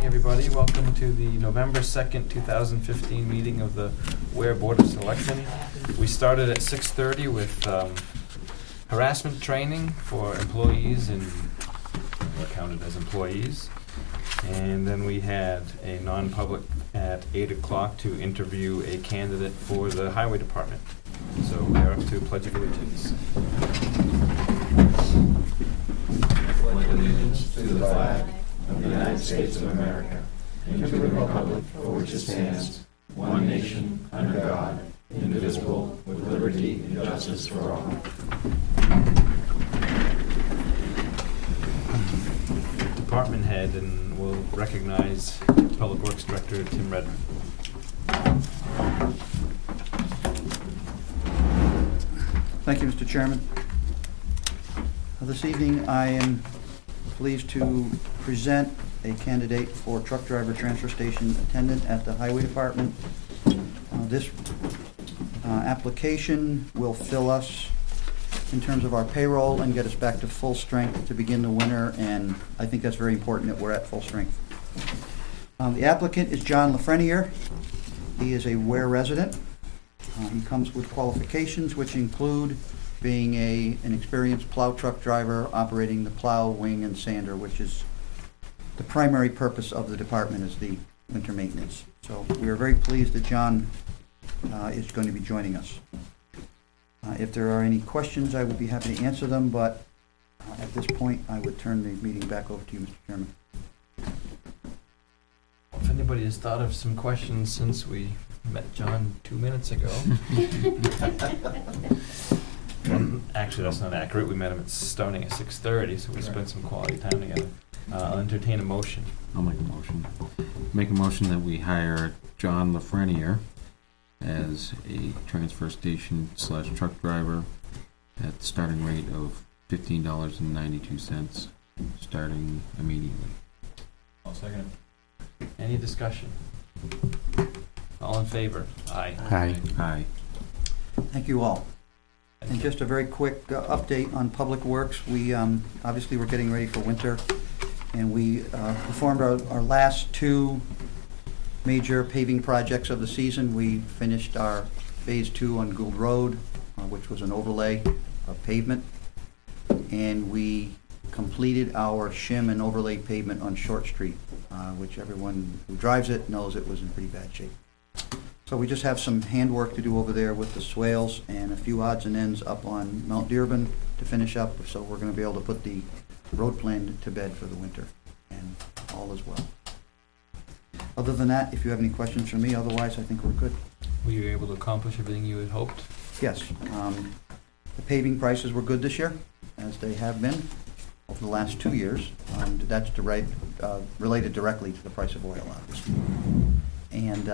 evening, everybody. Welcome to the November 2nd, 2015 meeting of the Weare Board of Selectmen. We started at 6:30 with harassment training for employees and counted as employees. And then we had a non-public at 8 o'clock to interview a candidate for the highway department. So we are up to Pledge of Allegiance. Pledge allegiance to the flag of the United States of America and to the republic for which it stands, one nation, under God, indivisible, with liberty and justice for all. Department head, and we'll recognize Public Works Director Tim Redmond. Thank you, Mr. Chairman. This evening I am pleased to present a candidate for truck driver transfer station attendant at the Highway Department. This application will fill us in terms of our payroll and get us back to full strength to begin the winter, and I think that's very important that we're at full strength. The applicant is John Lafreniere. He is a Weare resident. He comes with qualifications which include being an experienced plow truck driver operating the plow, wing, and sander, which is the primary purpose of the department, is the winter maintenance. So we are very pleased that John is going to be joining us. If there are any questions, I would be happy to answer them, but at this point, I would turn the meeting back over to you, Mr. Chairman. If anybody has thought of some questions since we met John 2 minutes ago. Actually, that's not accurate. We met him starting at 6:30, so we spent some quality time together. I'll entertain a motion. I'll make a motion. Make a motion that we hire John Lafreniere as a transfer station / truck driver at the starting rate of $15.92, starting immediately. I'll second it. Any discussion? All in favor? Aye. Aye. Aye. Thank you all. And just a very quick update on Public Works. We obviously we're getting ready for winter, and we performed our last two major paving projects of the season. We finished our phase 2 on Gould Road, which was an overlay of pavement, and we completed our shim and overlay pavement on Short Street, which everyone who drives it knows it was in pretty bad shape. So we just have some handwork to do over there with the swales and a few odds and ends up on Mount Dearborn to finish up. So we're going to be able to put the road plan to bed for the winter, and all is well. Other than that, if you have any questions for me, otherwise I think we're good. Were you able to accomplish everything you had hoped? Yes. The paving prices were good this year, as they have been over the last 2 years. That's related directly to the price of oil, obviously. And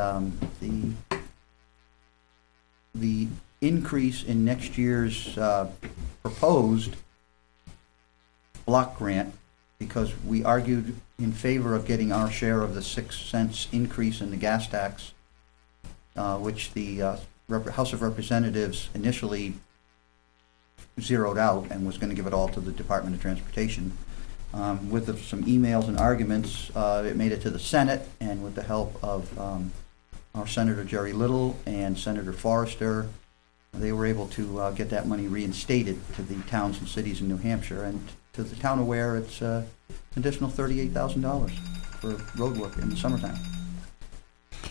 the increase in next year's proposed block grant, because we argued in favor of getting our share of the 6 cents increase in the gas tax, which the House of Representatives initially zeroed out and was going to give it all to the Department of Transportation. With some emails and arguments, it made it to the Senate, and with the help of our Senator Jerry Little and Senator Forrester, they were able to get that money reinstated to the towns and cities in New Hampshire. And to the town of Weare, it's an additional $38,000 for road work in the summertime.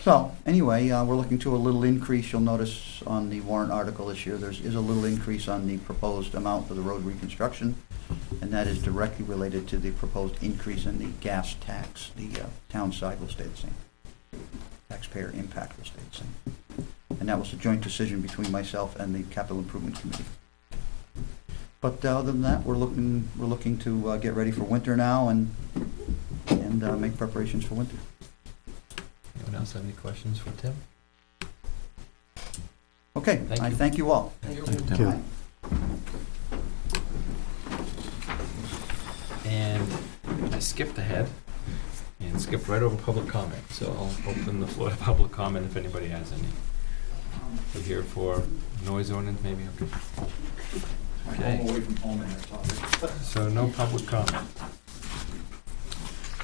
So anyway, we're looking to a little increase. You'll notice on the warrant article this year, there is a little increase on the proposed amount for the road reconstruction, and that is directly related to the proposed increase in the gas tax. The town side will stay the same. Taxpayer impact will stay the same. And that was a joint decision between myself and the Capital Improvement Committee. But other than that, we're looking to get ready for winter now and make preparations for winter. Anyone else have any questions for Tim? Okay, I thank you all. Thank you. And I skipped ahead and skipped right over public comment. So I'll open the floor to public comment if anybody has any. We're here for noise ordinance, maybe? Okay. Away from home and So no public comment.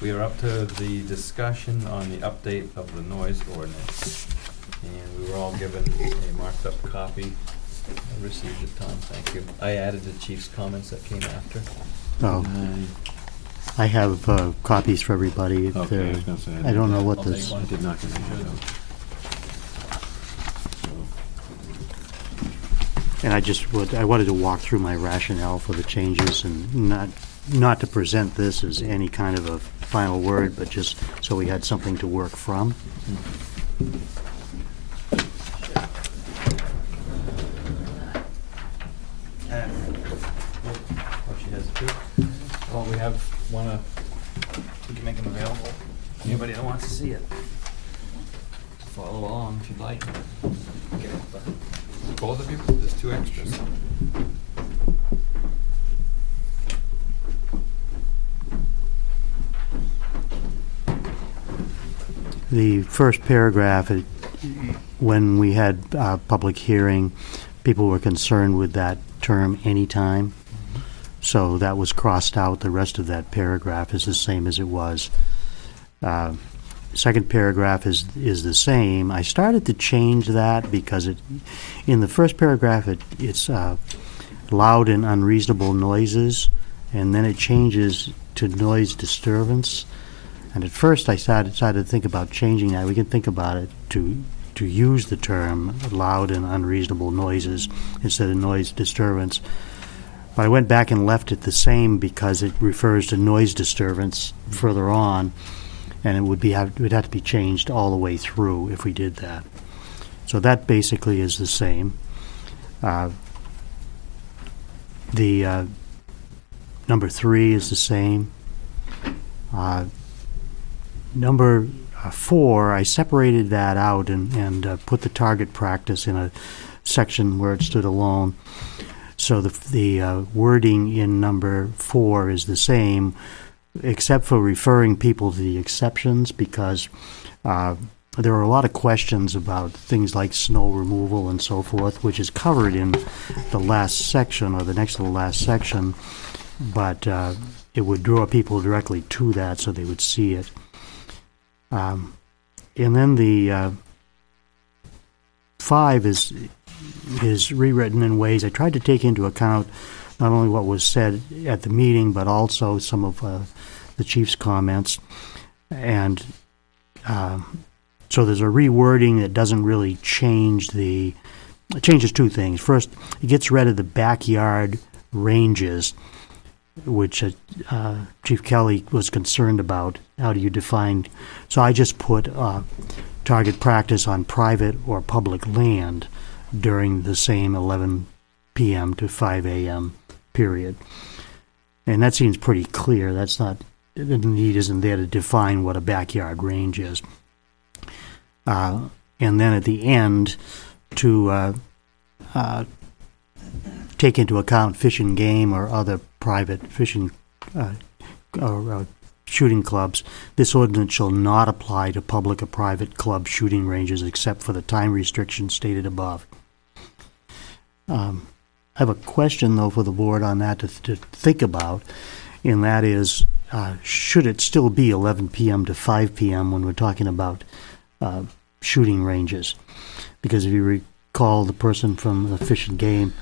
We are up to the discussion on the update of the noise ordinance. And we were all given a marked up copy. I received it, Tom, thank you. I added the chief's comments that came after. Oh, I have copies for everybody. If Okay, I was gonna say. I don't know I'll what take this. one. I did not get that out. And I wanted to walk through my rationale for the changes and not to present this as any kind of a final word, but just so we had something to work from. Oh, she has two. Well, we can make them available. Anybody that wants to see it. Follow along if you'd like. Both of you, there's two extras. The first paragraph, when we had a public hearing, people were concerned with that term anytime. So that was crossed out. The rest of that paragraph is the same as it was. Second paragraph is the same. I started to change that because in the first paragraph it's loud and unreasonable noises, and then it changes to noise disturbance. And at first I started to think about changing that. We can think about it to use the term loud and unreasonable noises instead of noise disturbance. But I went back and left it the same because it refers to noise disturbance further on, and it would have to be changed all the way through if we did that. So that basically is the same. The number 3 is the same. Number 4, I separated that out and put the target practice in a section where it stood alone. So the wording in number 4 is the same, except for referring people to the exceptions, because there are a lot of questions about things like snow removal and so forth, which is covered in the last section or the next to the last section, but it would draw people directly to that so they would see it. And then the 5 is rewritten in ways I tried to take into account not only what was said at the meeting, but also some of the chief's comments. And so there's a rewording that doesn't really change it changes two things. First, it gets rid of the backyard ranges, which Chief Kelly was concerned about. How do you define? So I just put target practice on private or public land during the same 11 p.m. to 5 a.m. period. And that seems pretty clear. That's not, the need isn't there to define what a backyard range is. And then at the end, to take into account Fish and Game or other private fishing or shooting clubs, this ordinance shall not apply to public or private club shooting ranges except for the time restrictions stated above. I have a question, though, for the board on that to think about, and that is, should it still be 11 p.m. to 5 p.m. when we're talking about shooting ranges? Because if you recall, the person from the Fish and Game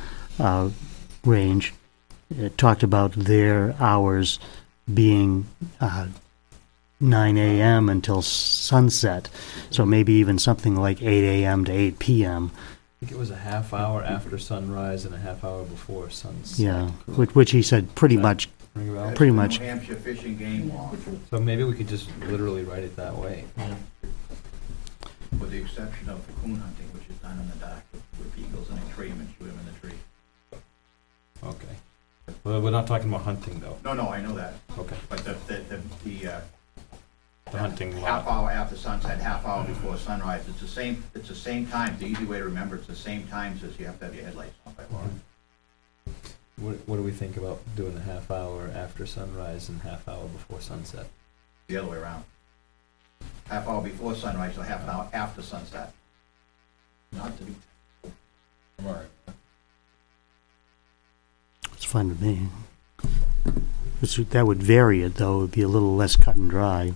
range talked about their hours being 9 a.m. until sunset, so maybe even something like 8 a.m. to 8 p.m. I think it was a half hour after sunrise and a half hour before sunset. Yeah, which he said pretty much. Ring a bell? Pretty much. New Hampshire Fish and Game law, So maybe we could just literally write it that way. with the exception of the coon hunting, which is done in the dark with eagles in a tree and shoot them in the tree. Okay. Well, we're not talking about hunting, though. No, I know that, Okay. but the The hunting half law. hour after sunset, half hour before sunrise, it's the same time. The easy way to remember, it's the same times as you have to have your headlights on by law. What do we think about doing a half hour after sunrise and half hour before sunset? The other way around. Half hour before sunrise or half an hour after sunset. Not to be. It's fine with me. That would vary it, though. It would be a little less cut and dry.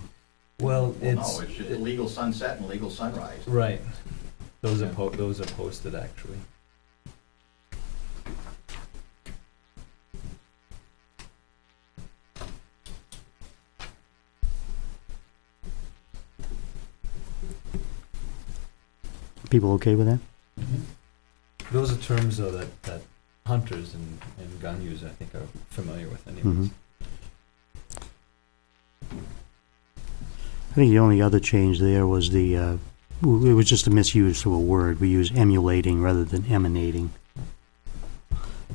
Well, No, it's just illegal sunset and legal sunrise. right. Those are posted actually. People okay with that? Those are terms though that hunters and gun users I think are familiar with anyways. Mhm. I think the only other change there was it was just a misuse of a word. We use emulating rather than emanating,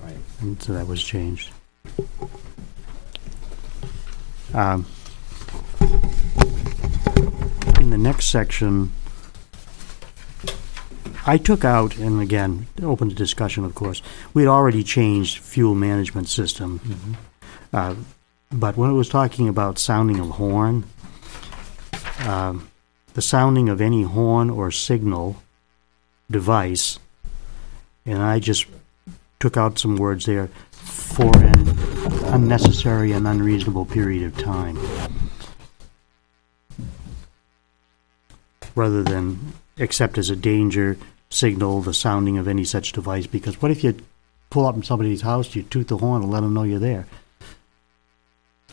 Right. and so that was changed. In the next section, I took out, and again, open to discussion, of course, we'd already changed fuel management system. But when it was talking about sounding of horn, the sounding of any horn or signal device, and I just took out some words there, for an unnecessary and unreasonable period of time, rather than except as a danger signal the sounding of any such device. Because what if you pull up in somebody's house, you toot the horn and let them know you're there?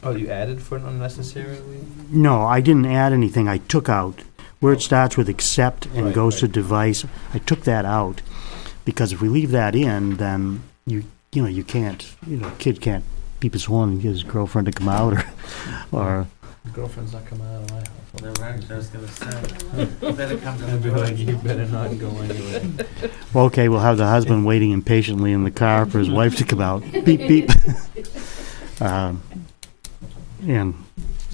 Oh, you added for an unnecessarily? No, I didn't add anything. I took out where it starts with except and Right, goes to right. device. I took that out because if we leave that in, then you can't, kid can't beep his horn and get his girlfriend to come out or My girlfriend's not coming out of my house. They're right, I was gonna say. Better come to I'd be the like, you better not go anywhere. well, okay, we'll have the husband waiting impatiently in the car for his wife to come out. Beep beep. And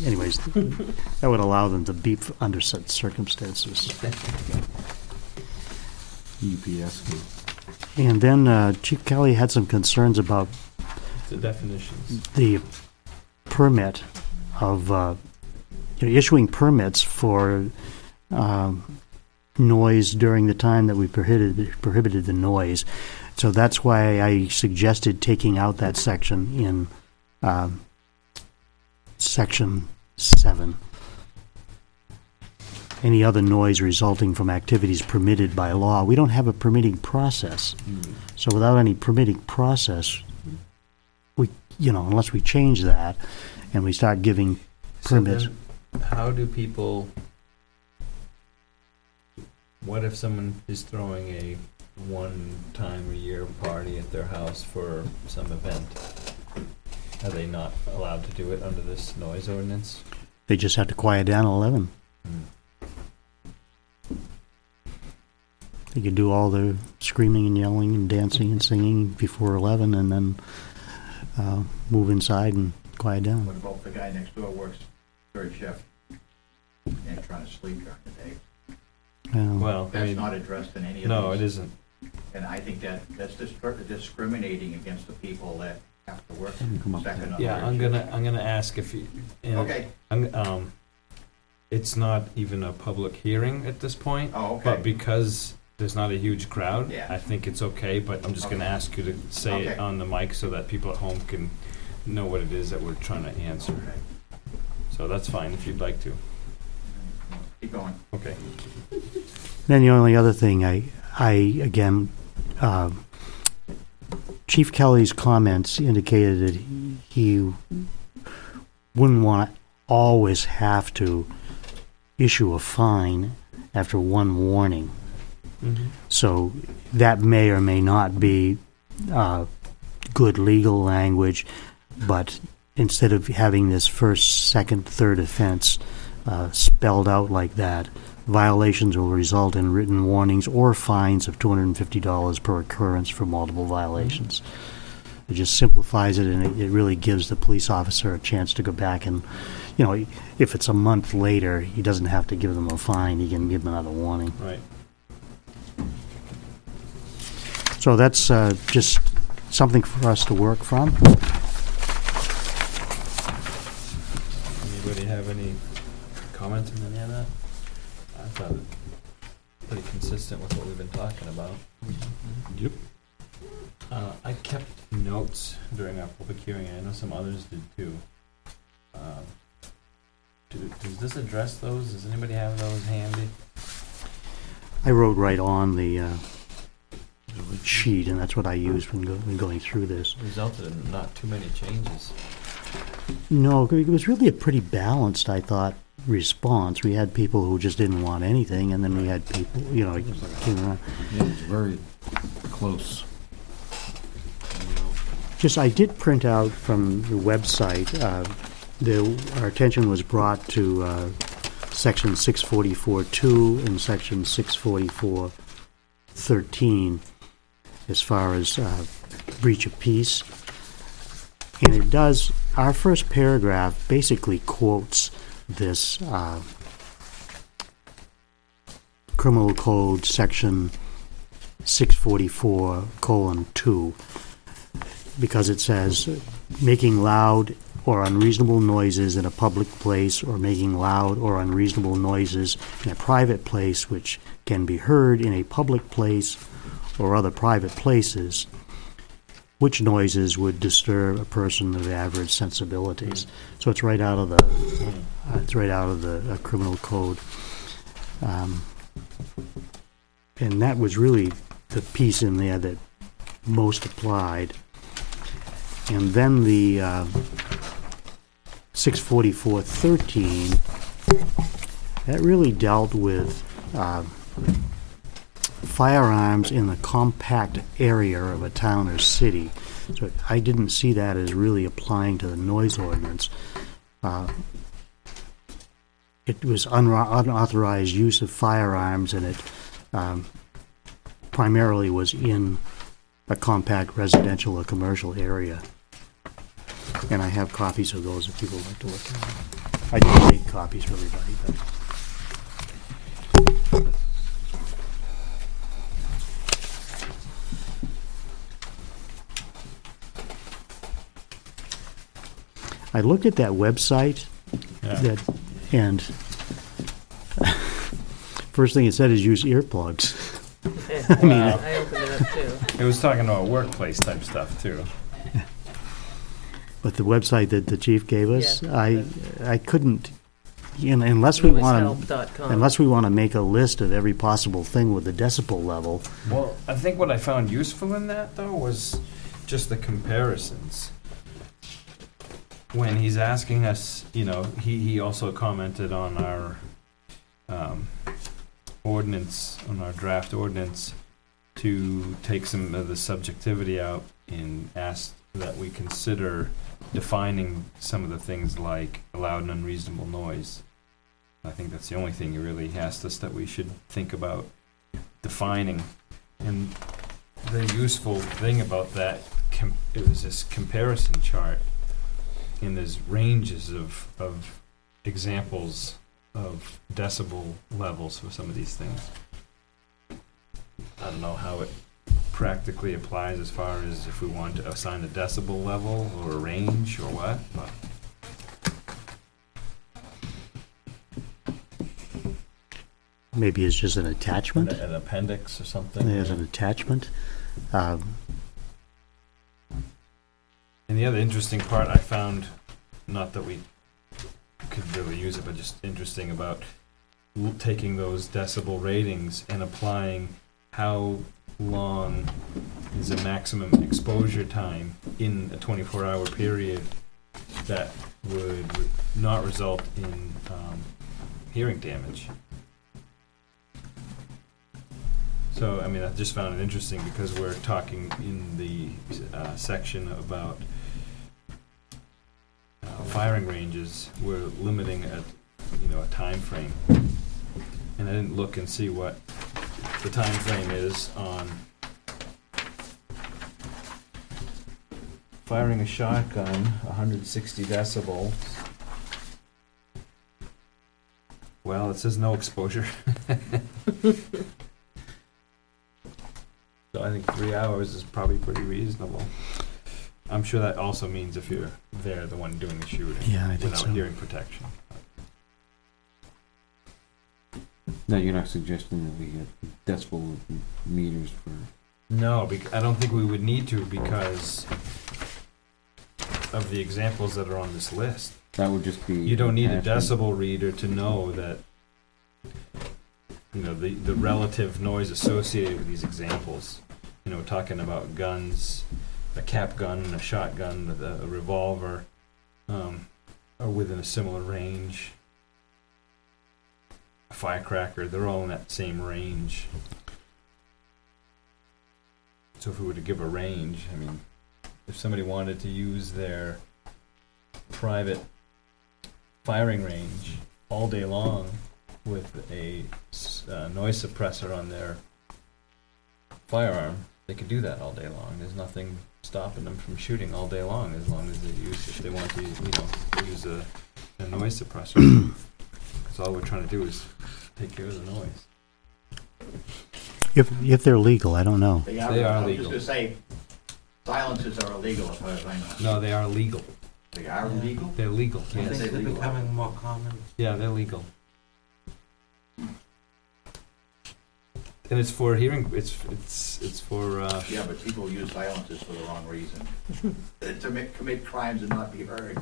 anyways, that would allow them to beep under such circumstances. UPS. And then Chief Kelly had some concerns about The definitions. the permit of issuing permits for noise during the time that we prohibited the noise. So that's why I suggested taking out that section in Section 7. Any other noise resulting from activities permitted by law. We don't have a permitting process. So without any permitting process, unless we change that and we start giving permits. So then, how do people? What if someone is throwing a one-time-a-year party at their house for some event? Are they not allowed to do it under this noise ordinance? They just have to quiet down at 11. They could do all the screaming and yelling and dancing and singing before 11 and then move inside and quiet down. What about the guy next door works third shift and trying to sleep during the day? Well, I That's mean, not addressed in any of these. no, it isn't. And I think that's discriminating against the people that have to work Come up second or Yeah, third I'm shift. gonna ask if you. Okay, It's not even a public hearing at this point. oh, okay. But because there's not a huge crowd, Yeah. I think it's okay, but I'm just gonna Okay. ask you to say it Okay. on the mic so that people at home can know what it is that we're trying to answer. Okay. So that's fine if you'd like to. Keep going. Okay. Then the only other thing, again, Chief Kelly's comments indicated that he wouldn't want to always have to issue a fine after one warning. So that may or may not be good legal language, but instead of having this first, second, third offense spelled out like that, violations will result in written warnings or fines of $250 per occurrence for multiple violations. It just simplifies it, and it really gives the police officer a chance to go back and, if it's a month later, he doesn't have to give them a fine. He can give them another warning. Right. So that's just something for us to work from. Anybody have any comments on any of that? I thought it pretty consistent with what we've been talking about. Yep. I kept notes during our public hearing. I know some others did too. Does this address those? Does anybody have those handy? I wrote right on the sheet, and that's what I used when going through this. Resulted in not too many changes. No, it was really a pretty balanced, I thought, response. We had people who just didn't want anything, and then we had people, you know, came around. Yeah, it was very close. Just, I did print out from the website, our attention was brought to section 644.2 and section 644.13 as far as breach of peace. And it does, our first paragraph basically quotes this criminal code section 644:2, because it says making loud or unreasonable noises in a public place, or making loud or unreasonable noises in a private place which can be heard in a public place or other private places, which noises would disturb a person of average sensibilities. So it's right out of the criminal code, and that was really the piece in there that most applied. And then the 644.13, that really dealt with firearms in the compact area of a town or city. So I didn't see that as really applying to the noise ordinance. It was unauthorized use of firearms, and it primarily was in a compact residential or commercial area. And I have copies of those if people would like to look at them. I didn't make copies for everybody, but I looked at that website, and first thing it said is use earplugs. I mean, I opened it up too. It was talking about workplace type stuff too. But the website that the chief gave us, Yeah. I couldn't, you know, unless we want Noishelp.com. to make a list of every possible thing with the decibel level. Well, I think what I found useful in that though was just the comparisons. When he's asking us, you know, he also commented on our ordinance, on our draft ordinance, to take some of the subjectivity out and ask that we consider defining some of the things like loud and unreasonable noise. I think that's the only thing he really asked us that we should think about defining. And the useful thing about that, it was this comparison chart, and there's ranges of examples of decibel levels for some of these things. I don't know how it practically applies as far as if we want to assign a decibel level or a range or what, but Maybe it's just an attachment. an appendix or something. There's an attachment. And the other interesting part I found, not that we could really use it, but just interesting about taking those decibel ratings and applying how long is a maximum exposure time in a 24-hour period that would not result in hearing damage. So, I mean, I just found it interesting because we're talking in the section about firing ranges. We're limiting a time frame, and I didn't look and see what the time frame is on firing a shotgun, 160 decibels. Well, it says no exposure. So I think 3 hours is probably pretty reasonable. I'm sure that also means if you're there, the one doing the shooting, Yeah, I think without so. hearing protection. No, you're not suggesting that we get decibel meters for... No, I don't think we would need to because of the examples that are on this list. That would just be. You don't need a attachment. decibel reader to know that, you know, the relative noise associated with these examples. You know, we're talking about guns, a cap gun, a shotgun, a revolver, are within a similar range. A firecracker, they're all in that same range. So if we were to give a range, I mean, if somebody wanted to use their private firing range all day long with a noise suppressor on their firearm, they could do that all day long. There's nothing stopping them from shooting all day long, as long as they use, if they want to, you know, use a noise suppressor. Because all we're trying to do is take care of the noise. If they're legal, I don't know. They They are I was legal. just gonna say, silencers are illegal as far as I know. No, they are legal. They are legal? They're legal. I Yes. think they're becoming more common. Yeah, they're legal. And it's for hearing. It's for. Yeah, but people use silencers for the wrong reason. To commit crimes and not be heard.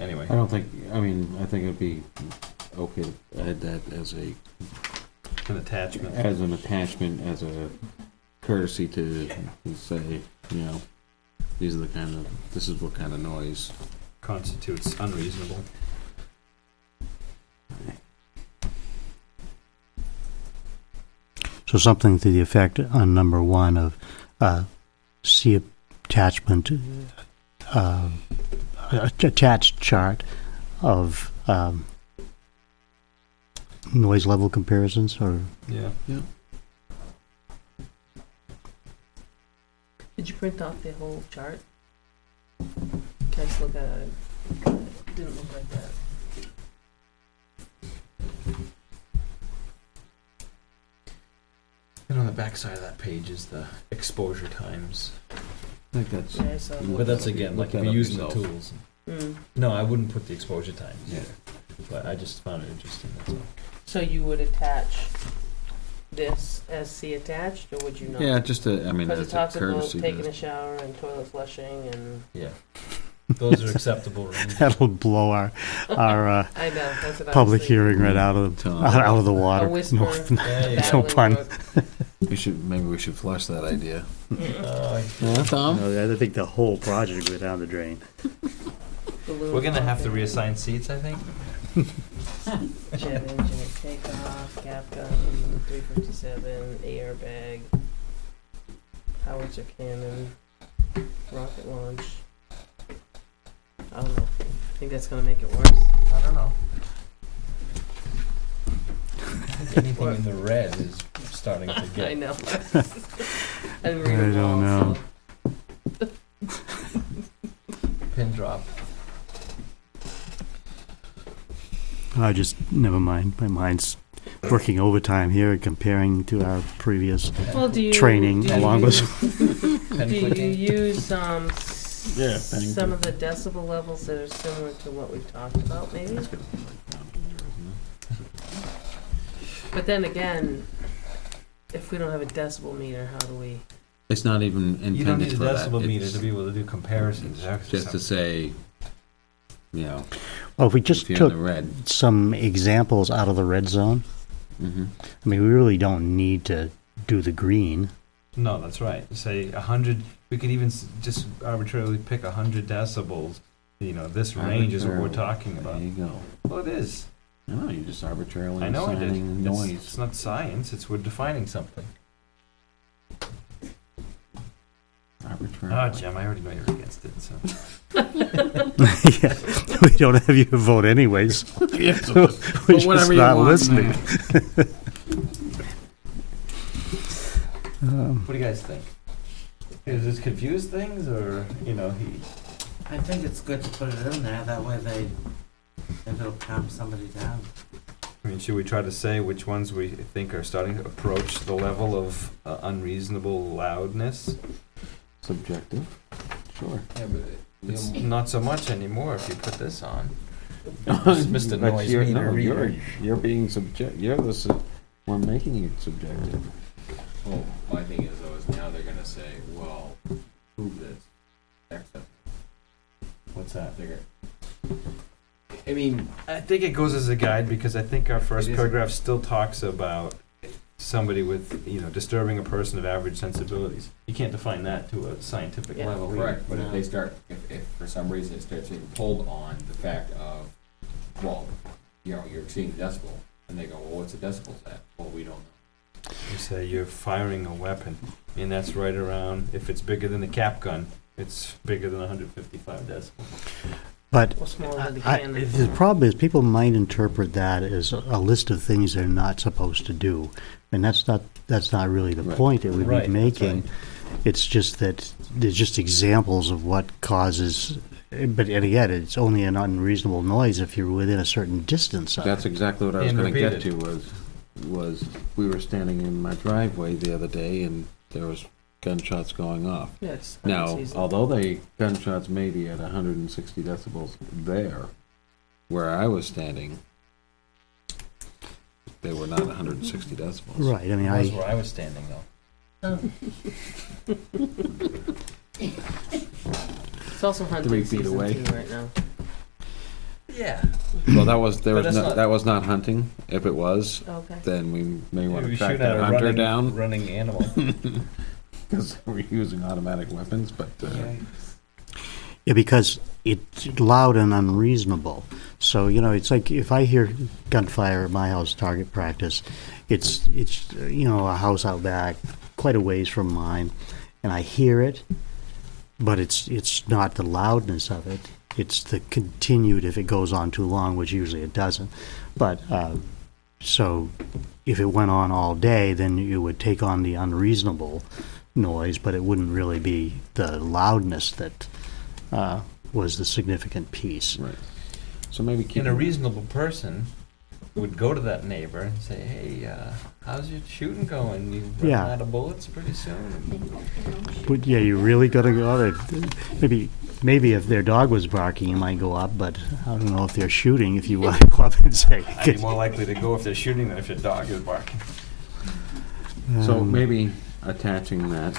Anyway. I don't think, I mean, I think it'd be okay to add that as An attachment. as a courtesy to say, you know, this is what kind of noise. Constitutes unreasonable. So something to the effect on number 1 of see attachment, attached chart of noise level comparisons, or Yeah. Did you print off the whole chart? Can I just look at it? It didn't look like that. And on the back side of that page is the exposure times. I think that's. Yeah, I saw that. But that's again, like if you're using the yourself. tools. Mm. No, I wouldn't put the exposure times. Yeah. But I just found it interesting, that's all. So you would attach this as see attached, or would you not? Yeah, just I mean, Because it that's a talks about courtesy. taking to- a shower and toilet flushing and, Yeah. Those are acceptable ranges. that'll blow our I know, that's what I public was thinking. hearing right out of Tom. out of the A water. whisper. No, There you that go. no would pun. work. Maybe we should flush that idea. Uh, Yeah, Tom? no, I think the whole project would go down the drain. Balloon we're gonna have to popping. reassign seats, I think. Jet engine takeoff, cap gun, 357, airbag, howitzer cannon, rocket launch. I don't know. I think that's gonna make it worse. I don't know. Anything in the red is starting to I get. know. I didn't read I them don't all, know. so- Pin drop. I just never mind. My mind's working overtime here, comparing to our previous Well, do you training do you along with. Pen Do you clicking. use Yeah, some of the decibel levels that are similar to what we've talked about, maybe? But then again, if we don't have a decibel meter, how do we? It's not even You don't intended need a for that. decibel meter It's to be able to do comparisons. just to say, you know, Well, if we just if you're took in the red. some examples out of the red zone, Mm-hmm. I mean, we really don't need to do the green. No, that's right. Say 100. We could even just arbitrarily pick 100 decibels. You know, this range is what we're talking about. There you go. Well, it is. No, you just arbitrarily I know I did. assigning noise. It's not science. It's we're defining something. Arbitrarily. Ah, Jim, I already know you're against it. So. Yeah, we don't have you vote anyways. Yeah, We're just whatever you not want, listening. What do you guys think? Does this confuse things, or you know, I think it's good to put it in there, that way if it'll calm somebody down. I mean, should we try to say which ones we think are starting to approach the level of unreasonable loudness? Subjective. Sure. Yeah, but it's not so much anymore if you put this on. Just missed the But noise you're, meter no, reader. you're being you're the one making it subjective. Well, my thing is though, is now they're gonna say, well, prove this X What's that? I mean, I think it goes as a guide because I think our first It is. paragraph still talks about somebody with, disturbing a person of average sensibilities. You can't define that to a scientific Yeah. level. correct, but if No. they start, if for some reason it starts being pulled on the fact of, well, you're exceeding decibel, and they go, well, what's the decibels at? Well, we don't know. You say you're firing a weapon, and that's right around, if it's bigger than a cap gun, it's bigger than 155 decibels. But Or smaller than the I, cannon. the problem is people might interpret that as a list of things they're not supposed to do. And that's not really the Right. point that we'd Right, be that's making. It's just that there's just examples of what causes, but and again, it's only an unreasonable noise if you're within a certain distance of That's it. exactly what I was And gonna get repeated. to, was we were standing in my driveway the other day and there was gunshots going off. Yeah, it's Now, unseasonable. although they gunshots may be at 160 decibels there, where I was standing, they were not 160 decibels. Right, I mean, That's where I was standing, though. It's also hunting 3 feet season away. too right now. Yeah. Well, But that's not- that was not hunting. If it was, Okay. then we may want We to track shoot at that a hunter down running animal. because we're using automatic weapons. But yeah, because it's loud and unreasonable. So, it's like if I hear gunfire at my house target practice, it's a house out back, quite a ways from mine, and I hear it, but it's not the loudness of it. It's the continued if it goes on too long, which usually it doesn't. But so if it went on all day, then you would take on the unreasonable noise, but it wouldn't really be the loudness that was the significant piece. right. So maybe keep And a reasonable person would go to that neighbor and say, hey, how's your shooting going? You running Yeah. out of bullets pretty soon? But yeah, you really got to go out there. Maybe if their dog was barking, you might go up, but I don't know if they're shooting. If you want to go up and say, I'd be more likely to go if they're shooting than if your dog is barking. So maybe attaching that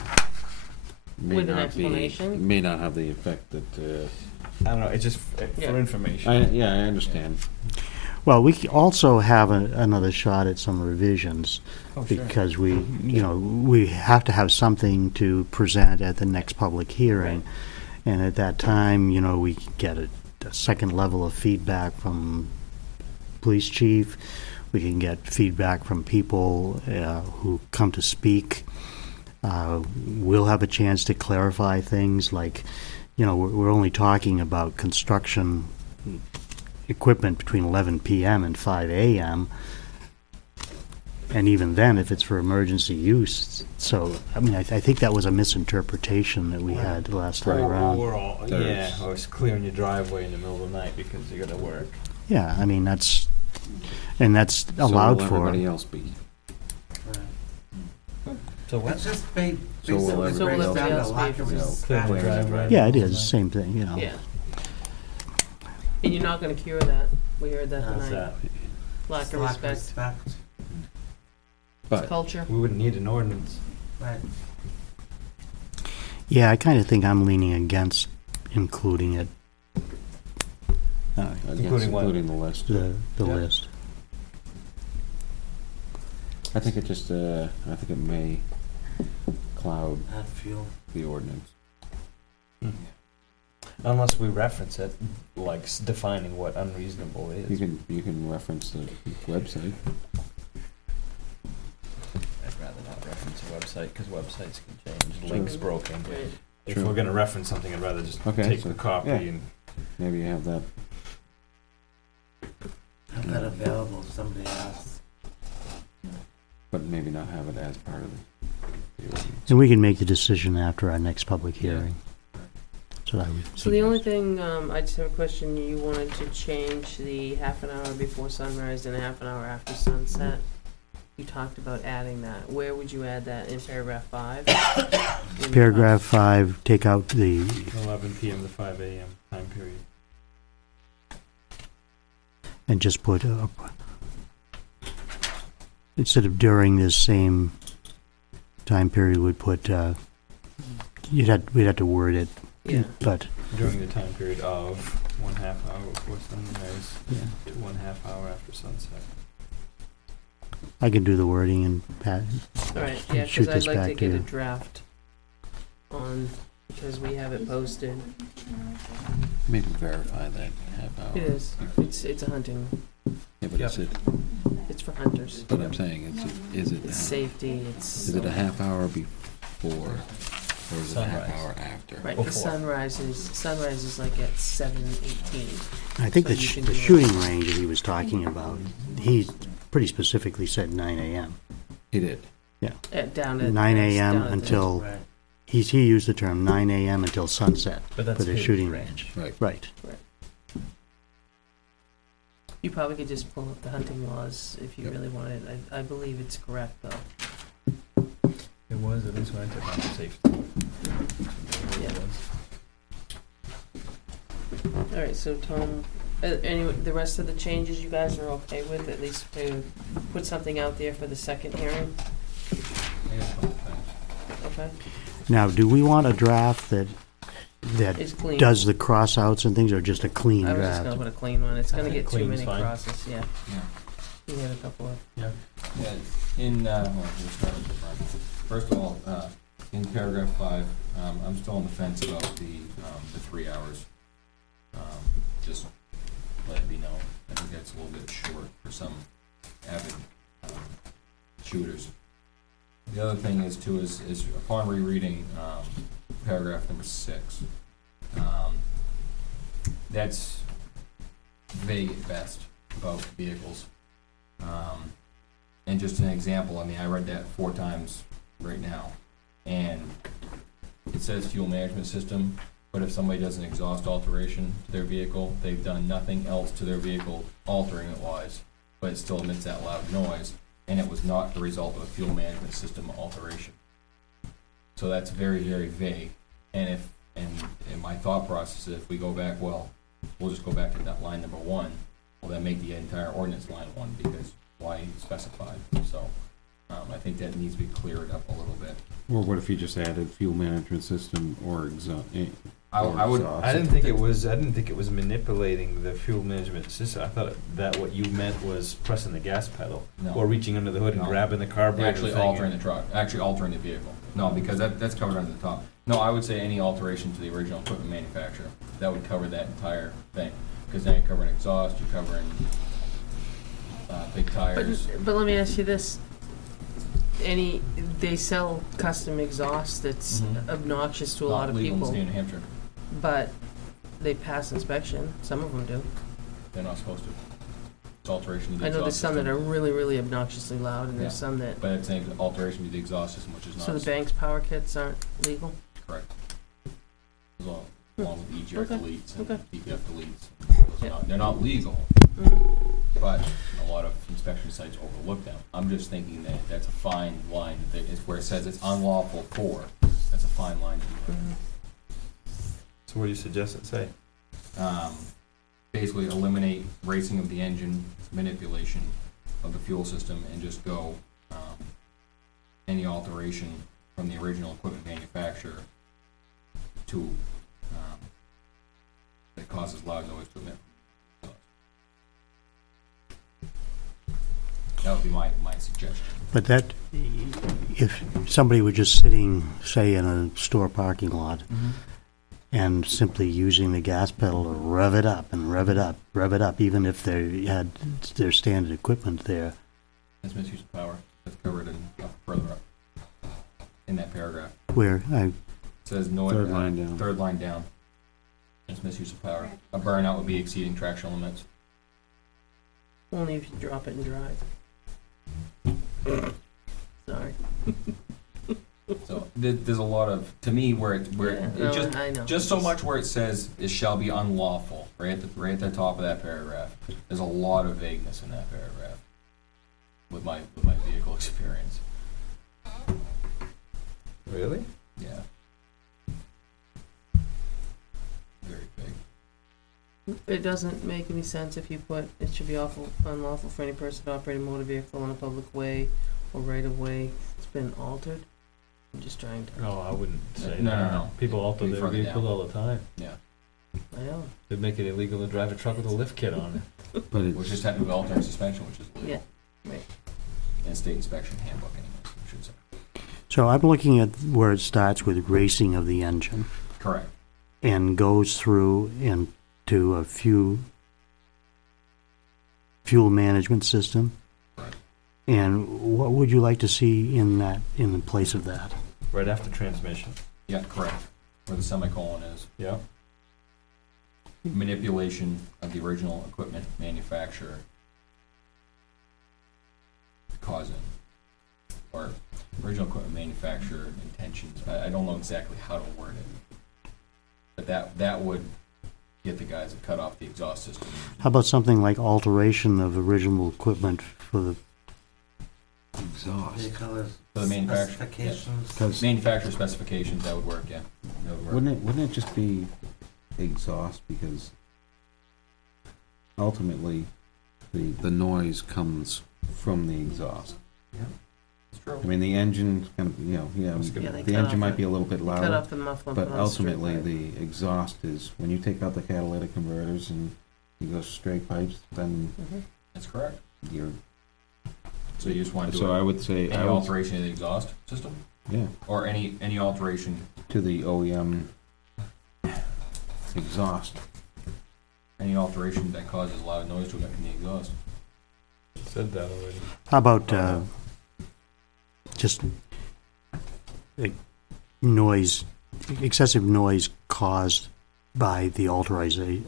may With an not explanation? may not have the effect that. I don't know, it's just Yeah. for information. I understand. Well, we also have another shot at some revisions Oh, sure. because we have to have something to present at the next public hearing, and at that time, we get a second level of feedback from police chief. We can get feedback from people who come to speak. We'll have a chance to clarify things like, we're only talking about construction equipment between 11 p.m. and 5 a.m. And even then, if it's for emergency use. So, I mean, I think that was a misinterpretation that we had the last time around. Or There's- it's clearing your driveway in the middle of the night because you gotta work. Yeah, I mean, that's So allowed will for. everybody else be? So what? It's just So will basically everybody breaks else down be? to lack of You know, respect. clear the driveway. Yeah, it is, same thing, Yeah. And you're not going to cure that. We heard that How's tonight. that? Lack of respect. It's But culture. We wouldn't need an ordinance. Right. Yeah, I kind of think I'm leaning against including it, Including what? including the list. the Yeah. list. I think it just. I think it may cloud Add fuel. the ordinance. Unless we reference it, like defining what unreasonable is. You can reference the website. I'd rather not reference a website because websites can change. Sure. Links broken. Right. If True. we're gonna reference something, I'd rather just Okay, take so- the copy yeah. and. Maybe you have that. Have that available if somebody asks. But maybe not have it as part of the ordinance. And we can make the decision after our next public hearing. So I would. So the only thing, I just have a question. You wanted to change the half an hour before sunrise and a half an hour after sunset. You talked about adding that. Where would you add that in paragraph 5? Paragraph 5, take out the, 11 p.m. to 5 a.m. time period. and just put, instead of during this same time period, we'd put, we'd have to word it, Yeah. but during the time period of 1/2 hour before sunrise Yeah. to 1/2 hour after sunset. I can do the wording and Pat, Alright, yeah, shoot cause I'd this like to back to get a you. draft on, because we have it posted. Maybe verify that half hour. It is, it's a hunting, Yeah, but is it, it's for hunters. but I'm saying, is it, It's safety, it's. is it a half hour before, or is it a half Sunrise. hour after? Right, the Before. sunrise is like at 7:18. I think So the you can the do it. shooting range that he was talking about, he pretty specifically said 9 AM. He did. Down at. 9 down AM at the- until, Right. he used the term 9 AM until sunset But that's for the his shooting range. range. Right. Right. You probably could just pull up the hunting laws if you Yep. really wanted. I believe it's correct though. It was, at least when I took on safety. Yeah. Alright, so Tom, anyway, the rest of the changes you guys are okay with, at least to put something out there for the second hearing? I got a couple things. Okay, Now, do we want a draft that it's clean. does the cross-outs and things, or just a clean I was just draft? gonna put a clean one, it's I gonna think get too clean's many fine. crosses, yeah. Yeah. You had a couple of, Yeah, in, well, we'll start with the front. First of all, in paragraph 5, I'm still on the fence about the 3 hours. Just let it be known, I think that's a little bit short for some avid shooters. The other thing is too, is upon rereading, paragraph number 6, that's vague at best about vehicles. And just an example, I mean, I read that 4 times right now, and it says fuel management system, but if somebody does an exhaust alteration to their vehicle, they've done nothing else to their vehicle altering it wise, but it still emits that loud noise, and it was not the result of a fuel management system alteration. So that's very, very vague, and my thought process is if we go back, well, we'll just go back to that line number 1, well, then make the entire ordinance line 1, because why specified, so, I think that needs to be cleared up a little bit. Or what if you just added fuel management system or I would, I didn't think it was manipulating the fuel management system. I thought that what you meant was pressing the gas pedal no. or reaching under the hood and No. grabbing the carburetor Actually thing altering the and- truck, actually altering the vehicle. No, because that's covered under the top. No, I would say any alteration to the original equipment manufacturer. That would cover that entire thing. Because now you're covering exhaust, you're covering big tires. but let me ask you this, they sell custom exhaust that's Mhm. obnoxious to a lot of Not legal in the people, state of New Hampshire. but they pass inspection, some of them do. They're not supposed to. It's alteration to the I exhaust know there's some that system. are really, really obnoxiously loud, and there's Yeah. some that, But it's an alteration to the exhaust system, which is not so the Banks power kits aren't legal? correct. Along with EGR Okay. deletes and Okay. DPF deletes. Yeah. They're not legal, Mhm. but a lot of inspection sites overlook them. I'm just thinking that that's a fine line, that is where it says it's unlawful for, that's a fine line to be Mhm. So what do you suggest it say? Basically eliminate racing of the engine, manipulation of the fuel system, and just go, any alteration from the original equipment manufacturer to, that causes loud noise to emit. That would be my suggestion. But that, if somebody were just sitting, say, in a store parking lot, and simply using the gas pedal to rev it up and rev it up, rev it up, even if they had their standard equipment there. That's misuse of power. That's covered in, further up in that paragraph. Where It says noise. Third line down. Third line down. That's misuse of power. A burnout would be exceeding traction limits. Only if you drop it and drive. Sorry. So there's a lot of, to me, where it Yeah, no, I know. just so much where it says it shall be unlawful, right at the top of that paragraph. There's a lot of vagueness in that paragraph. With my vehicle experience. Really? Yeah. Very big. It doesn't make any sense if you put, it should be unlawful for any person to operate a motor vehicle on a public way or right of way. It's been altered. I'm just trying to. No, I wouldn't say No, that. no, no. People alter Be their further vehicles down. all the time. Yeah. I know. It'd make it illegal to drive a truck with a lift kit on it. But Which is technically alternate suspension, which is illegal. Yeah, right. And state inspection handbook anyway, I should say. So I'm looking at where it starts with racing of the engine Correct. and goes through into a fuel management system. Right. And what would you like to see in that, in place of that? Right after transmission. Yeah, correct. Where the semicolon is. Yeah. Manipulation of the original equipment manufacturer causing, or original equipment manufacturer intentions. I don't know exactly how to word it, but that would get the guys to cut off the exhaust system. How about something like alteration of original equipment for the, exhaust. They call it For the manufacturer, specifications. Because manufacturer specifications, that would work, yeah. That would work. wouldn't it just be exhaust? Because ultimately, the noise comes from the exhaust. It's true. I mean, the engine's gonna, Yeah, they the cut engine off might the- be a little bit Cut louder, off the muffler. but put on a strip ultimately pipe. the exhaust is, when you take out the catalytic converters and you go straight pipes, then Mhm. That's correct. you're, So you just want to do so I would say, any alteration of the exhaust system? yeah, Or any alteration, to the OEM exhaust. any alteration that causes loud noise to emit from the exhaust. Said that already. how about, just noise, excessive noise caused by the alteration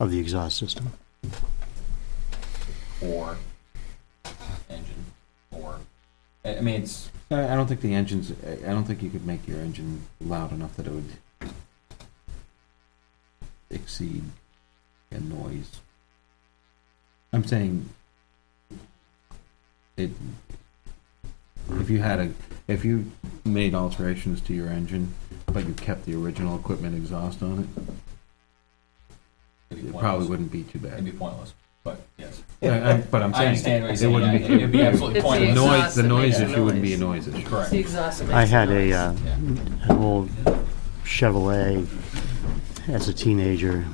of the exhaust system? Or engine, or, I mean, it's, I don't think the engine's, I don't think you could make your engine loud enough that it would exceed a noise. I'm saying it, if you made alterations to your engine, but you kept the original equipment exhaust on it'd it, be it probably pointless. wouldn't be too It'd bad. be pointless, but yes. But I'm I saying, understand what you're it saying, wouldn't yeah, be, it'd be absolutely It's the pointless. exhaust noise, the that noise makes issue the wouldn't be a noise. noise issue. It's Correct. the exhaust that makes I the had noise. an old Chevrolet as a teenager,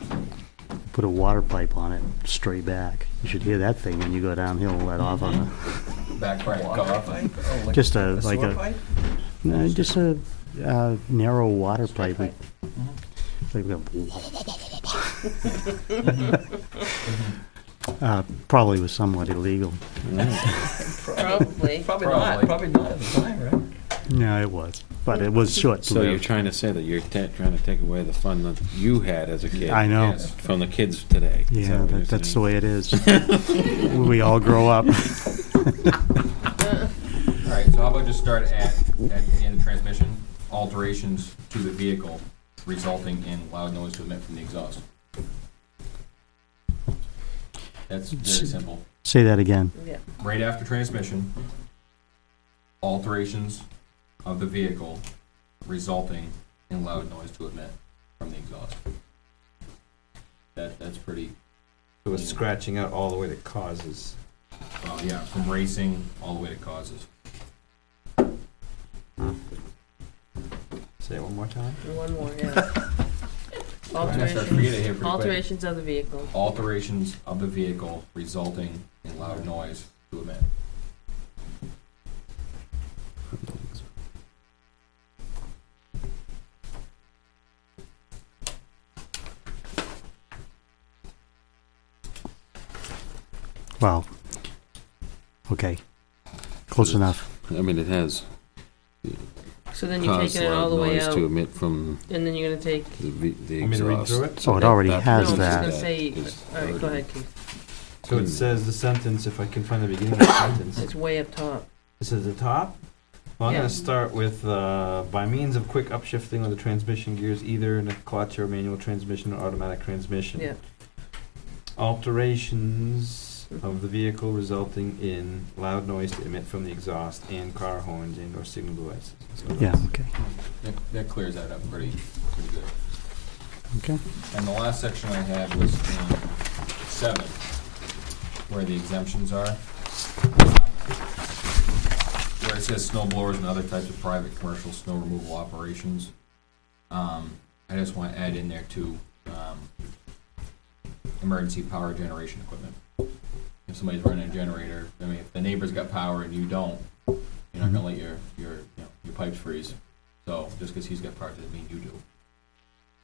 put a water pipe on it straight back. You should hear that thing when you go downhill and let off on Back right, cut off. just a narrow water pipe. Like probably was somewhat illegal. Probably. Probably. Probably not at the time, right? No, it was, but it was short So you're lived. trying to say that you're trying to take away the fun that you had as a kid? I know. Yes. From the kids today? Is Yeah, what you're that's the saying? way it is. We all grow up. Alright, so how about just start at the end of transmission, alterations to the vehicle resulting in loud noise to emit from the exhaust. That's very simple. Say that again. Yeah. Right after transmission, alterations of the vehicle resulting in loud noise to emit from the exhaust. That's pretty, So it's scratching out all the way to causes. yeah, from racing all the way to causes. Say it one more time. One more, yeah. I'm gonna start to forget it here pretty quick. Alterations of the vehicle. Alterations of the vehicle resulting in loud noise to emit. Wow. Okay. Close enough. I mean, it has So then you're caused taking it all loud the way noise out, to emit from and then you're gonna take. the Want me to read exhaust. through it? Oh, it already No, has I'm just that. gonna say. is All right, go already- ahead, Keith. So it says the sentence, if I can find the beginning of the sentence. It's way up top. This is the top? Well, I'm Yeah. gonna start with, by means of quick upshifting of the transmission gears, either in a clutch or manual transmission or automatic transmission. Yeah. Alterations of the vehicle resulting in loud noise to emit from the exhaust and car horns and or signal devices. So Yeah, that's- okay. That clears that up pretty good. Okay. And the last section I had was in 7, where the exemptions are. Where where it says snow blowers and other types of private commercial snow removal operations, I just want to add in there too, emergency power generation equipment. If somebody's running a generator, I mean, if the neighbor's got power and you don't, you're not gonna let your pipes freeze. So just because he's got power doesn't mean you do.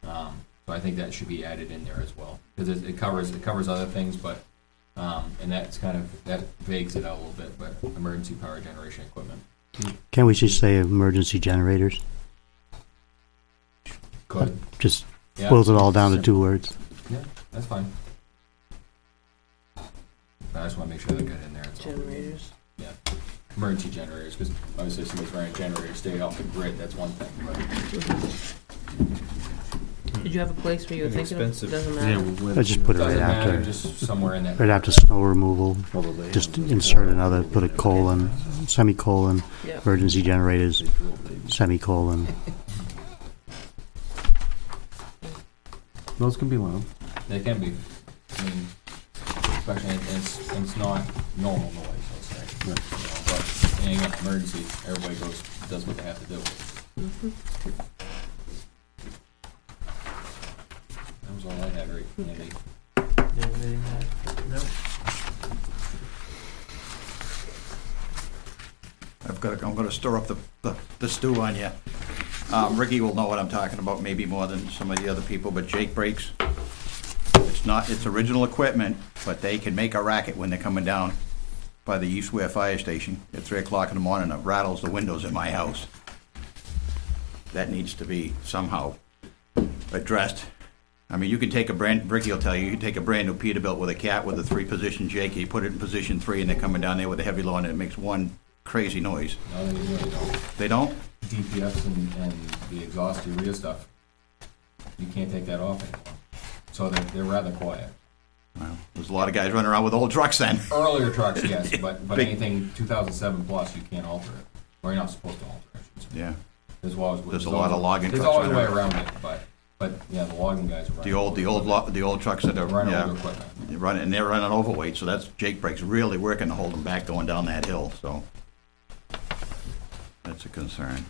So I think that should be added in there as well, because it covers other things, but and that's kind of, that vagues it out a little bit, but emergency power generation equipment. Can't we just say emergency generators? Could. Just Yeah. boils it all down to 2 words. Yeah, that's fine. But I just want to make sure they got in there. That's all. Generators. Yeah, emergency generators, because obviously if somebody's running a generator, stay off the grid, that's one thing, but. Did you have a place where you were thinking of? Inexpensive. Doesn't Yeah, matter. I just put it right doesn't matter, after, just somewhere in that. right after snow removal. Just insert another, put a colon, semicolon, Yep. emergency generators, semicolon. Those can be loud. They can be. I mean, especially, it's not normal noise, let's say. You know, but in an emergency, everybody does what they have to do. Mhm. That was all I had, right, Andy? Nope. I'm gonna stir up the stew on you. Ricky will know what I'm talking about, maybe more than some of the other people, but Jake brakes, it's original equipment, but they can make a racket when they're coming down by the East Weare Fire Station at 3 o'clock in the morning. It rattles the windows in my house. That needs to be somehow addressed. I mean, you can take Ricky will tell you, you can take a brand new Peterbilt with a cat with a 3-position Jake, you put it in position 3, and they're coming down there with a heavy load, and it makes one crazy noise. No, they really don't. They don't? DPFs and the exhaust urea stuff, you can't take that off anymore. So they're rather quiet. Well, there's a lot of guys running around with old trucks then. Earlier trucks, yes, but Big- anything 2007 plus, you can't alter it. Or you're not supposed to alter it, I should say. Yeah, There's a lot of logging There's trucks always a way running around it, but yeah, the logging guys are running. the old trucks that are, Running yeah, older equipment. they're running overweight, so that's Jake brakes really working to hold them back going down that hill, so that's a concern.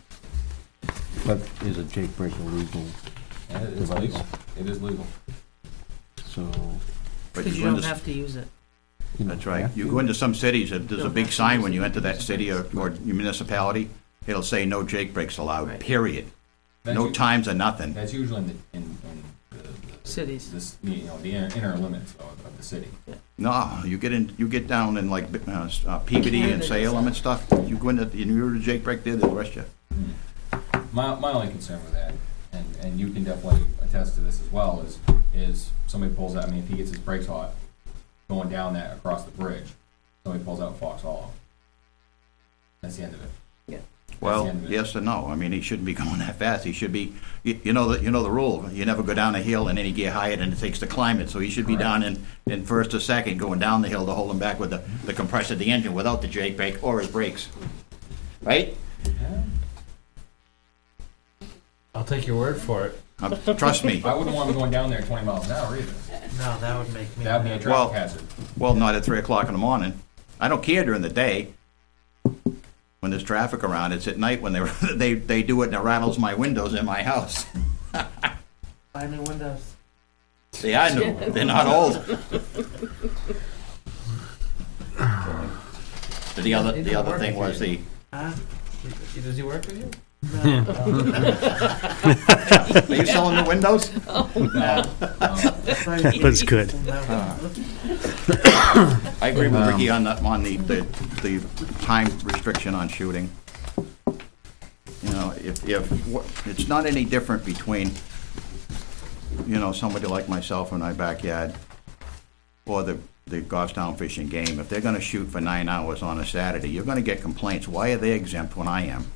But is a Jake brake illegal? It's device? legal. It is legal. So, But Because you go don't into- have to use it. That's right. You go into some cities, there's a big sign when you enter that city or your municipality, it'll say no Jake brakes allowed, Right. period. That's No u- times or nothing. That's usually in the Cities. this, the inner limits of the city. No, you get down in like Peabody and Salem and stuff, you go into, and you're a Jake brake there, they'll arrest you. My only concern with that, and you can definitely attest to this as well, is somebody pulls out, I mean, if he gets his brakes hot going down that across the bridge, somebody pulls out Fox Hollow. That's the end of it. Well, That's the end of it. yes and no. I mean, he shouldn't be going that fast. He should be, you know the rule. You never go down a hill in any gear higher than it takes to climb it. So he should be Correct. down in first or second, going down the hill to hold him back with the compressor of the engine without the Jake brake or his brakes. Right? I'll take your word for it. Trust me. I wouldn't want him going down there 20 miles an hour either. No, that would make me. That'd be a mad. Well- traffic hazard. Well, not at 3 o'clock in the morning. I don't care during the day when there's traffic around. It's at night when they do it and it rattles my windows in my house. Buy new windows. They are new. They're not old. The other thing was the, Does he work with you? are you selling the windows? No. that's good. I agree with Ricky on the time restriction on shooting. You know, if it's not any different between, you know, somebody like myself in my backyard or the Goffstown Fish and Game. If they're gonna shoot for 9 hours on a Saturday, you're gonna get complaints. Why are they exempt when I am?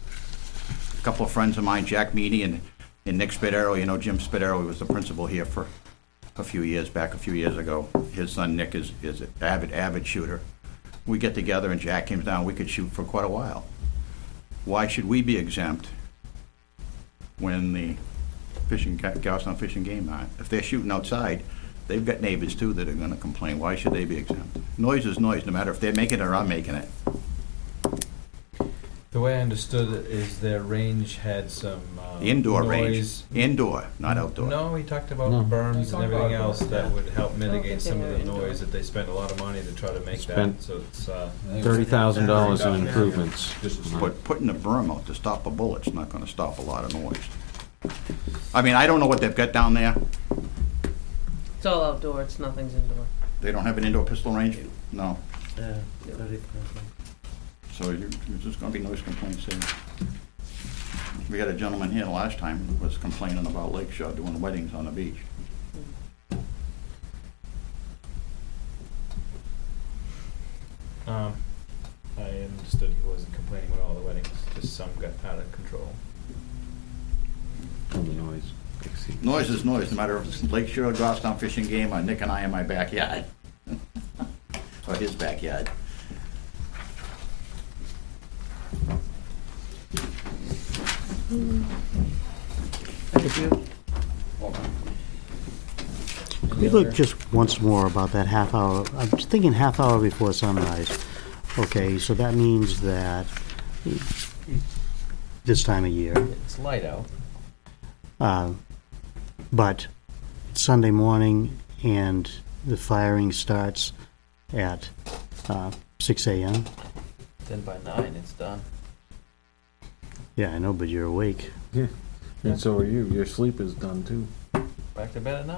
A couple of friends of mine, Jack Meany and Nick Spadaro, you know, Jim Spadaro, he was the principal here for a few years ago. His son Nick is an avid shooter. We get together and Jack comes down, we could shoot for quite a while. Why should we be exempt when the Goffstown Fish and Game aren't? If they're shooting outside, they've got neighbors too that are gonna complain. Why should they be exempt? Noise is noise, no matter if they're making it or I'm making it. The way I understood it is their range had some Indoor range, noise. indoor, not outdoor. No, he talked about No. berms and everything else that would help I don't mitigate think some they of were the indoor. noise that they spent a lot of money to try to make that, Spent so it's, $30,000 in improvements. But putting a berm out to stop a bullet's not gonna stop a lot of noise. I mean, I don't know what they've got down there. It's all outdoor, it's nothing's indoor. They don't have an indoor pistol range? No. Yeah, So there's just gonna be noise complaints there. We had a gentleman here last time who was complaining about Lakeshore doing weddings on the beach. I understood he wasn't complaining with all the weddings, just some got out of control. From the noise. Noise is noise, no matter if it's Lakeshore, Goffstown fishing game, or Nick and I in my backyard. Or his backyard. Thank you. Could we look just once more about that half hour? I'm just thinking half hour before sunrise. Okay, so that means that this time of year, It's light out. but Sunday morning and the firing starts at 6 a.m. Then by 9, it's done. Yeah, I know, but you're awake. And so are you. Your sleep is done too. Back to bed at 9.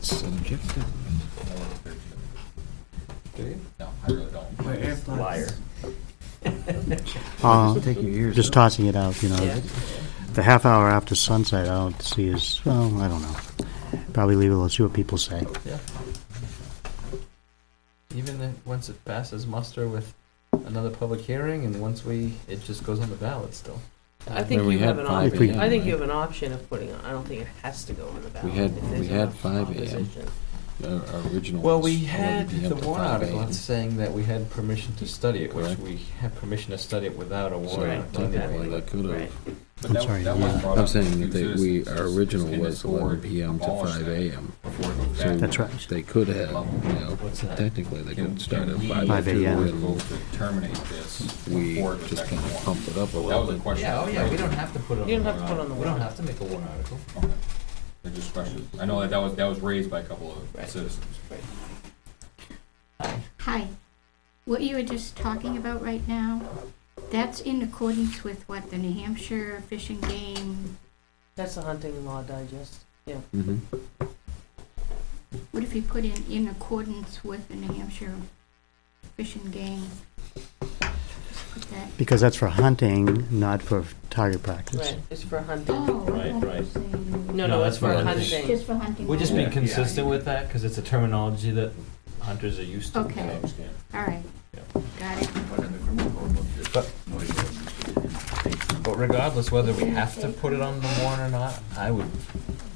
Subjective. Do you? No, I really don't. Liar. Take your ears Just out. tossing it out, you know. Yeah. The half hour after sunset, I don't see as, well, I don't know. Probably leave it, let's see what people say. Yeah. Even if, once it passes muster with another public hearing, and once it just goes on the ballot still. I think Well, we you have had an 5 option, a.m., I think you right? have an option of putting on, I don't think it has to go on the ballot. We had- if there's we had enough 5 a.m. opposition. Our original. Well, was we 11 had p.m. the to warrant 5 article a.m. saying that we had permission to study it, which Correct. we had permission to study it without a So warrant article. technically, they could Right. have. But I'm that- sorry, that yeah. was brought I'm up saying from that our citizens, original and was this board 11 p.m. to abolished 5 that a.m. before it was So back. That's right. they could have, What's that? technically, they Can- could start can at we 5 5 a.m. and vote to terminate this we before it goes just back kind to of warrant? pump it up a That little was a bit. question. Yeah, oh yeah, we don't have to put it on. You don't the have to put it on the We don't warrant. have to make a warrant article. Okay. They're just questions. I know that was raised by a couple of Right. citizens. Hi. What you were just talking about right now, that's in accordance with what, the New Hampshire Fish and Game, That's the hunting law digest. Mhm. what if you put in accordance with the New Hampshire Fish and Game? Just put that. Because that's for hunting, not for target practice. Right, it's for hunting. Oh, I Right, thought you right. were saying. No, that's it's for for hunting. hunting. Just for hunting. We're just only. being consistent with that, because it's a terminology that hunters are used to. Okay. understand. All right. Yeah. Got it. But in the criminal code, it's But- noise ordinance. But regardless whether we have to put it on the warrant or not, I would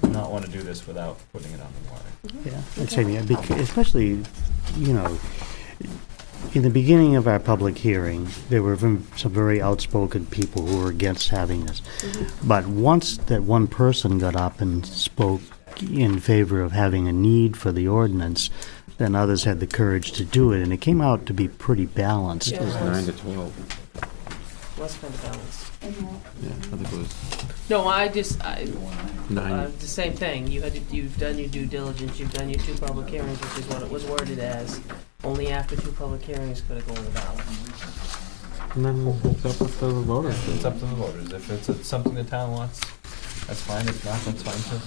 not want to do this without putting it on the warrant. Yeah, I'd say, yeah, especially, you know, in the beginning of our public hearing, there were some very outspoken people who were against having this. But once that one person got up and spoke in favor of having a need for the ordinance, then others had the courage to do it, and it came out to be pretty balanced. Yeah. It was 9 to 12. What's kind of balanced? And Yeah, I think it was No, I 9. the same thing. You've done your due diligence, you've done your 2 public hearings, which is what it was worded as. Only after 2 public hearings could it go on the ballot. And then it's up to the voters. It's up to the voters. If it's something the town wants, that's fine. If not, that's fine too.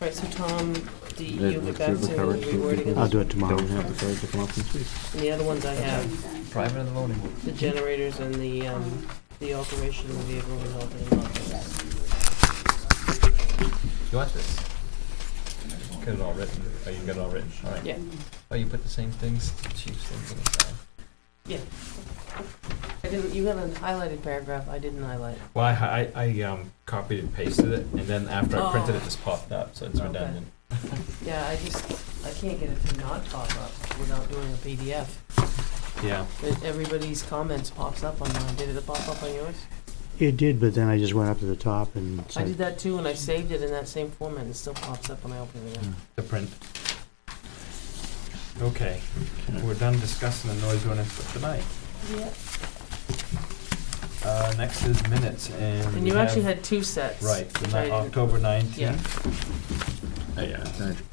Right, so Tom, do you If get you back have to the courage to, rewording because I'll do it you tomorrow. don't have the courage to come up and speak. And the other ones I have, Private in the voting booth. the generators and the alteration of the vehicle resulted in losses. You want this? Get it all written. Oh, you got it all written? All right. Yeah. Oh, you put the same things, chief's things on the side. Yeah. I didn't, you have a highlighted paragraph, I didn't highlight. Well, I copied and pasted it, and then after I printed Oh. it, just popped up, so it's Okay. redundant. Yeah, I can't get it to not pop up without doing a PDF. Yeah. Everybody's comments pops up on mine. Did it pop up on yours? It did, but then I just went up to the top and I said, did that too, and I saved it in that same format. It still pops up when I open it again. The print. Okay, we're done discussing the noise ordinance for tonight. Yep. Next is minutes, and And we you actually have- had two sets. Right, the which I didn't- October 19th.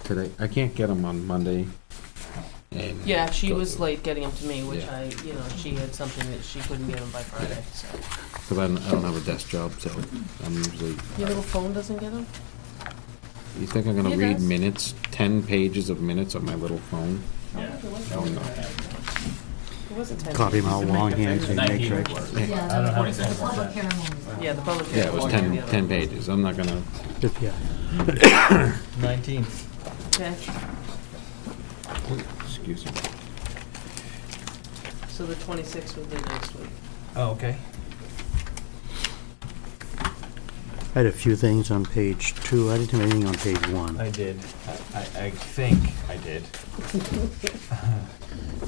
Today, I can't get them on Monday. And Yeah, she was late getting them to me, which Yeah. she had something that she couldn't get them by Friday, so. Because I don't have a desk job, so I'm usually. Your little phone doesn't get them? You think I'm gonna It read does. minutes, 10 pages of minutes on my little phone? No, it wasn't 10. Copy them out longhand so you make sure. I don't have anything like that. Yeah, the public Yeah, hearing. it was won't 10, be able- 10 pages. I'm not gonna. Yeah. 19th. Okay, Excuse me. so the 26th would be next week. Oh, okay. I had a few things on page 2. I didn't have anything on page 1. I did. I think I did.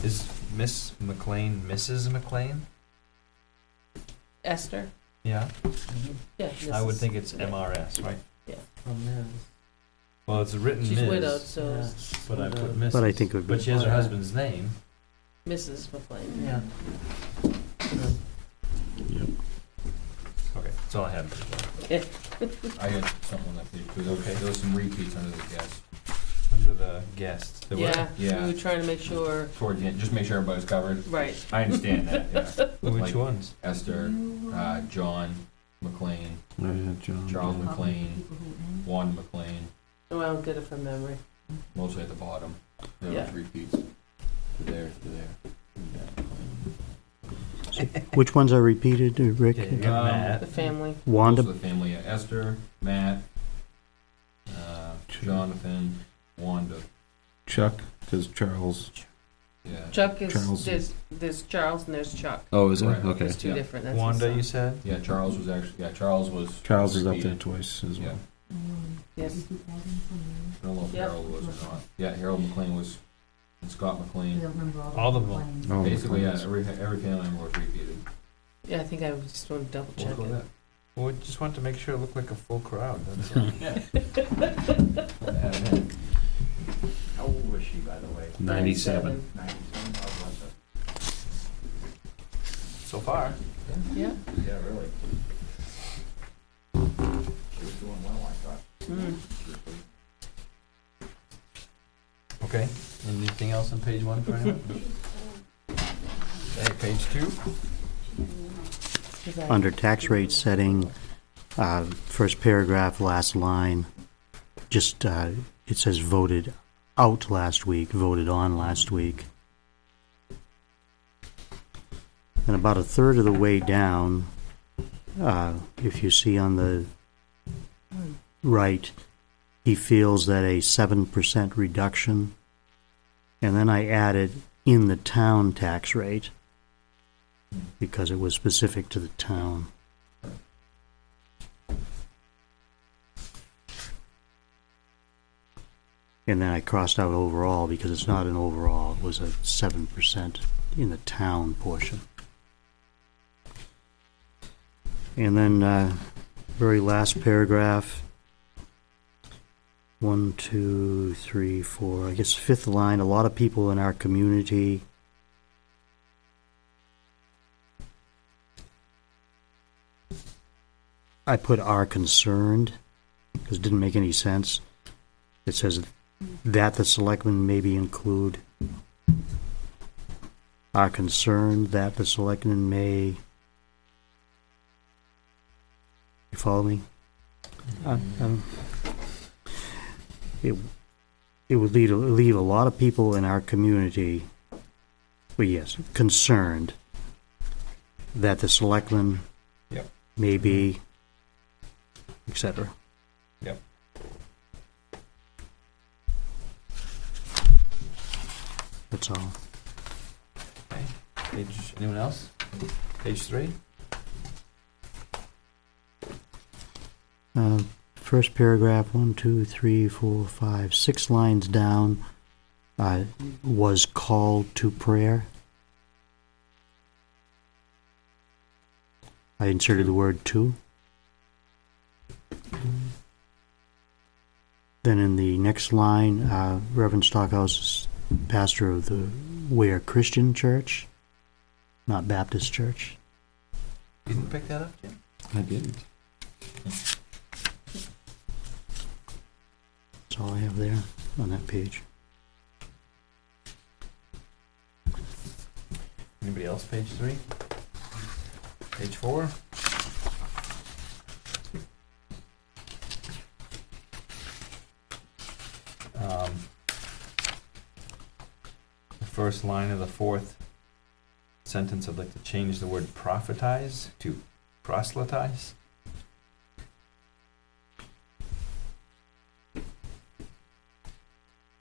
Is Miss McLean Mrs. McLean? Esther? Yeah. Yeah. I would Mrs. think it's Yeah. MRS, right? Oh, man. Well, it's a written She's Ms. widowed, so Yeah. But I put Mrs. But I think it would be. But she has her husband's name. Mrs. McLean. Yeah. Okay, that's all I had. I had something on that page, too. There was some repeats under the guest. Under the guests. There were? Yeah, Yeah. we were trying to make sure, Toward the end, just make sure everybody's covered. right. I understand that, yeah. Which Like ones? Esther, John McLean, John. Charles McLean, Wanda McLean, Well, I did it from memory. mostly at the bottom. There Yeah. was repeats. To there, to there. Which ones are repeated, Rick? Yeah, you got Matt. The family. Wanda, Most of the family, Esther, Matt, Jonathan, Wanda, Chuck, because Charles. yeah. Chuck is, Charles. there's Charles and there's Chuck. Oh, is it? Right. Okay. There's two Yeah. different, that's his Wanda, son. you said? Yeah, Charles was Charles was. Charles is up there repeated. twice as well. Yes. I don't know if Yep. Harold was or not. Yeah, Harold McLean was, and Scott McLean. All of them. Oh, Basically, yeah, McLean's. every family member was repeated. Yeah, I think I just want to double check We'll go it. with Well, we just want to make sure it looked like a full crowd, that's all. that. How old was she, by the way? 97. 97? God bless her. So far. Yeah. Yeah, really. She was doing well, I thought. Mm. Okay, anything else on page 1 for anyone? Okay, page 2. under tax rate setting, first paragraph, last line, just, it says voted out last week, voted on last week. And about a third of the way down, if you see on the right, he feels that a 7% reduction, and then I added in the town tax rate, because it was specific to the town. And then I crossed out overall, because it's not an overall, it was a 7% in the town portion. And then, very last paragraph, 1, 2, 3, 4, I guess fifth line, a lot of people in our community I put are concerned, because it didn't make any sense. It says that the selectmen maybe include are concerned that the selectmen may. You follow me? It would leave a lot of people in our community, well, yes, concerned that the selectmen Yep. may be, etc. Yep. That's all. Okay, anyone else? Page 3? First paragraph, 1, 2, 3, 4, 5, 6 lines down, was called to prayer. I inserted the word to. Then in the next line, Reverend Stockhouse pastor of the Weare Christian Church, not Baptist Church. You didn't pick that up, Jim? I didn't. That's all I have there on that page. Anybody else, page 3? Page 4? The first line of the fourth sentence, I'd like to change the word prophetize to proselytize.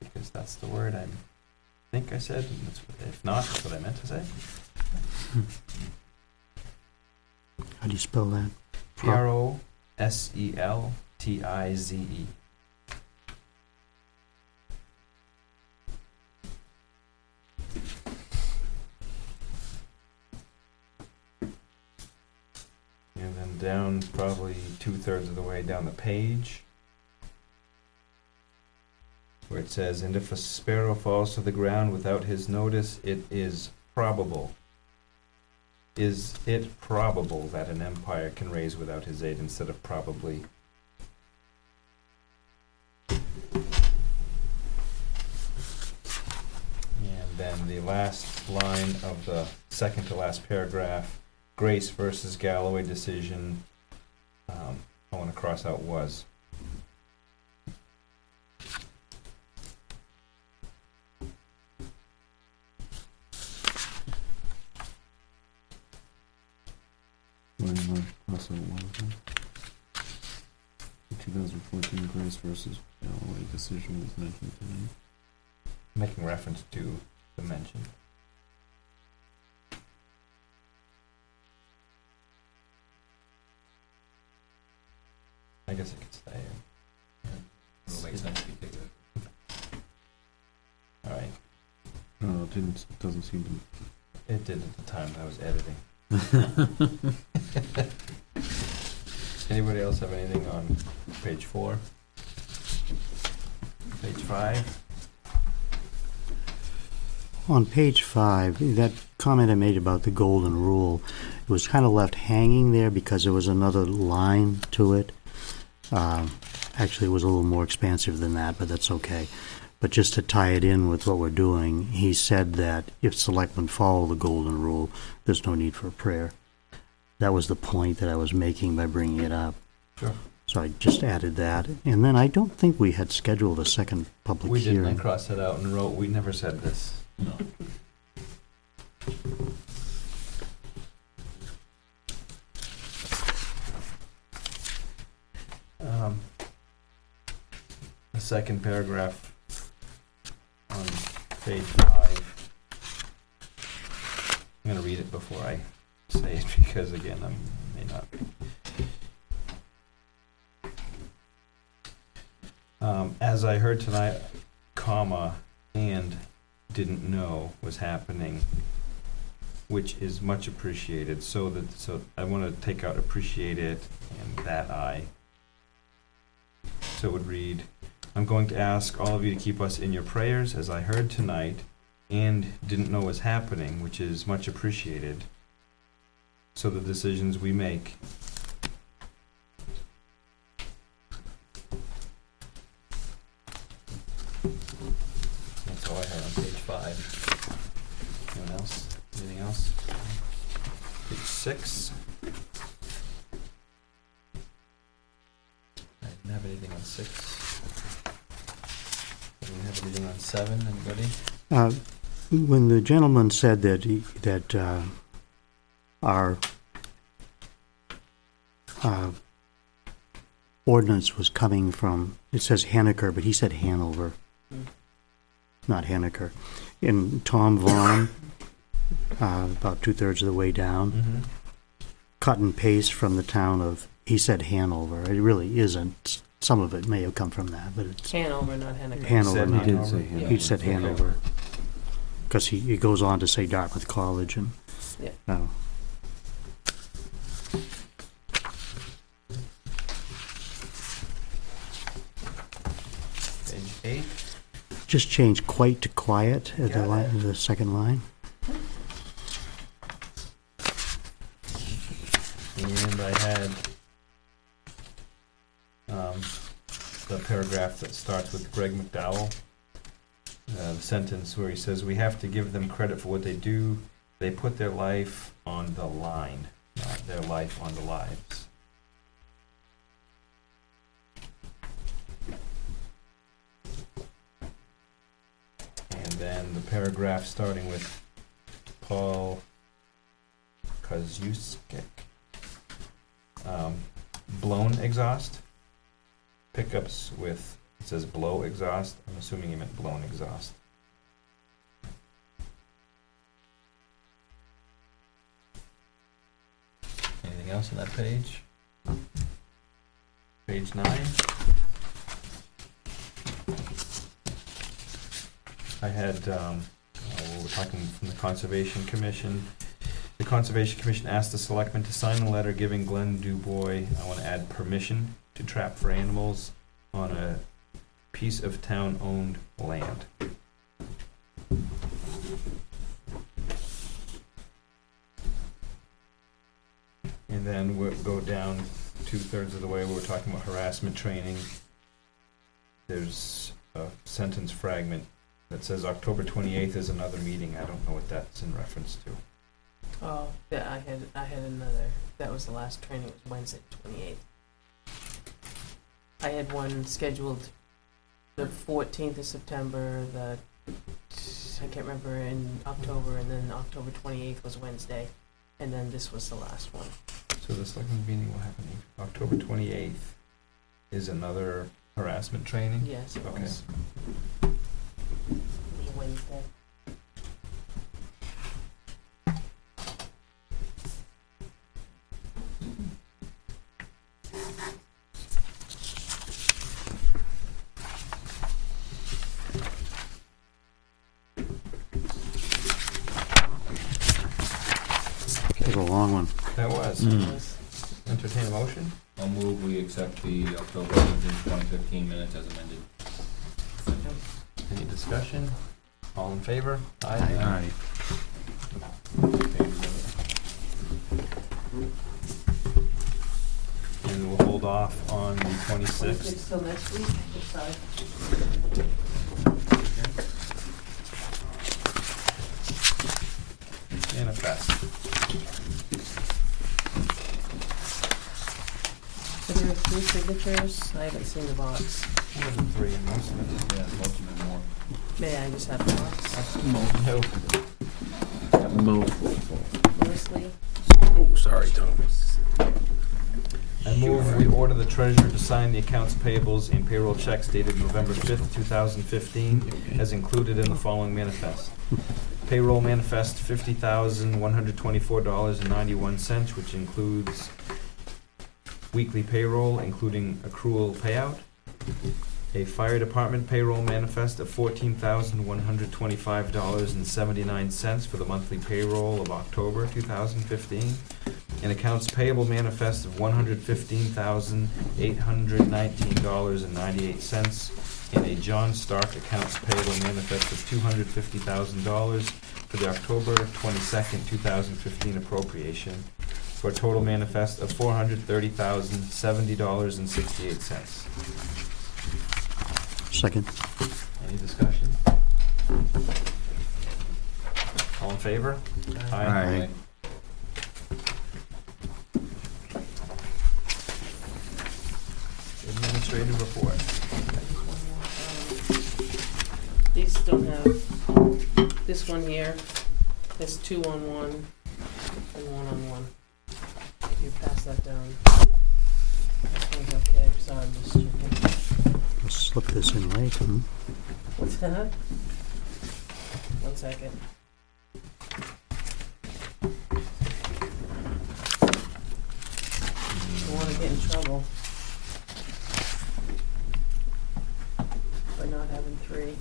Because that's the word I think I said, and if not, that's what I meant to say. How do you spell that? Prosteltize. And then down probably 2/3 of the way down the page, where it says, "And if a sparrow falls to the ground without his notice, it is probable. Is it probable that an empire can raise without his aid," instead of probably. And then the last line of the second to last paragraph, Grace versus Galloway decision, I want to cross out was. Also, the 2014 Grace versus Galloway decision was mentioned tonight. Making reference to the mention. I guess it could stay. Alright. No, it didn't. Doesn't seem to. It did at the time I was editing. Anybody else have anything on page 4? Page 5? On page 5, that comment I made about the golden rule, it was kind of left hanging there because there was another line to it. Actually, it was a little more expansive than that, but that's okay. But just to tie it in with what we're doing, he said that if selectmen follow the golden rule, there's no need for a prayer. That was the point that I was making by bringing it up. Sure. So I just added that. And then I don't think we had scheduled a second public We hearing. didn't. I crossed it out and wrote, we never said this. No. The second paragraph on page 5. I'm going to read it before I say it because, again, I may not be. As I heard tonight, comma, and didn't know was happening, which is much appreciated. So I want to take out appreciate it and that I. So it would read, I'm going to ask all of you to keep us in your prayers as I heard tonight and didn't know was happening, which is much appreciated. So the decisions we make. That's all I had on page 5. Anyone else? Anything else? Page 6. I didn't have anything on 6. Didn't have anything on 7. Anybody? When the gentleman said that our ordinance was coming from, it says Henniker, but he said Hanover, not Henniker. And Tom Vaughn, about 2/3 of the way down, Mm-hmm. cut and paste from the town of, he said Hanover. It really isn't. Some of it may have come from that, but it's Hanover, not Henniker. Hanover. Said Not, He did Hanover. say Hanover. he said Okay. Hanover. Because he goes on to say Dartmouth College and, Yeah. Page 8. just change quite to quiet at the Got line, it. the second line. And I had the paragraph that starts with Greg McDowell. The sentence where he says, "We have to give them credit for what they do. They put their life on the line, not their life on the lives." And then the paragraph starting with Paul Kozuskik. Blown exhaust. Pickups with, it says blow exhaust. I'm assuming he meant blown exhaust. Anything else on that page? Page 9. I had, we're talking from the Conservation Commission. The Conservation Commission asked the selectmen to sign a letter giving Glenn Dubois, I want to add, permission to trap for animals on a piece of town-owned land. And then we'll go down 2/3 of the way, we're talking about harassment training. There's a sentence fragment that says October 28th is another meeting. I don't know what that's in reference to. Oh, yeah, I had another, that was the last training, it was Wednesday, 28th. I had one scheduled the 14th of September, I can't remember, in October, and then October 28th was Wednesday, and then this was the last one. So the selectmen meeting will happen October 28th is another harassment training? Yes, it Okay. was. It was Wednesday. Take a long one. That was. Mm. Yes. Entertain a motion? I'll move we accept the October 18th, 2015 minutes as amended. Any discussion? All in favor? Aye. Okay. And we'll hold off on the 26th. Till next week, sorry. Manifest. So there are 3 signatures, I haven't seen the box. More than 3 in most of it. Yeah, most of it more. May I just have the box? No. Mostly? Oh, sorry, Tom. I move we order the treasurer to sign the accounts payables and payroll checks dated November 5th, 2015, as included in the following manifest. Payroll manifest $50,124.91, which includes weekly payroll, including accrual payout. A fire department payroll manifest of $14,125.79 for the monthly payroll of October 2015. An accounts payable manifest of $115,819.98. And a John Stark accounts payable manifest of $250,000 for the October 22nd, 2015 appropriation, for a total manifest of $430,070.68. Second. Any discussion? All in favor? Aye. Administrative report. These don't have, this one here has 2 on 1 and 1 on 1. If you pass that down. This one's okay, sorry, I'm just checking. I'll slip this in late. What's that? 1 second. Don't wanna get in trouble by not having 3.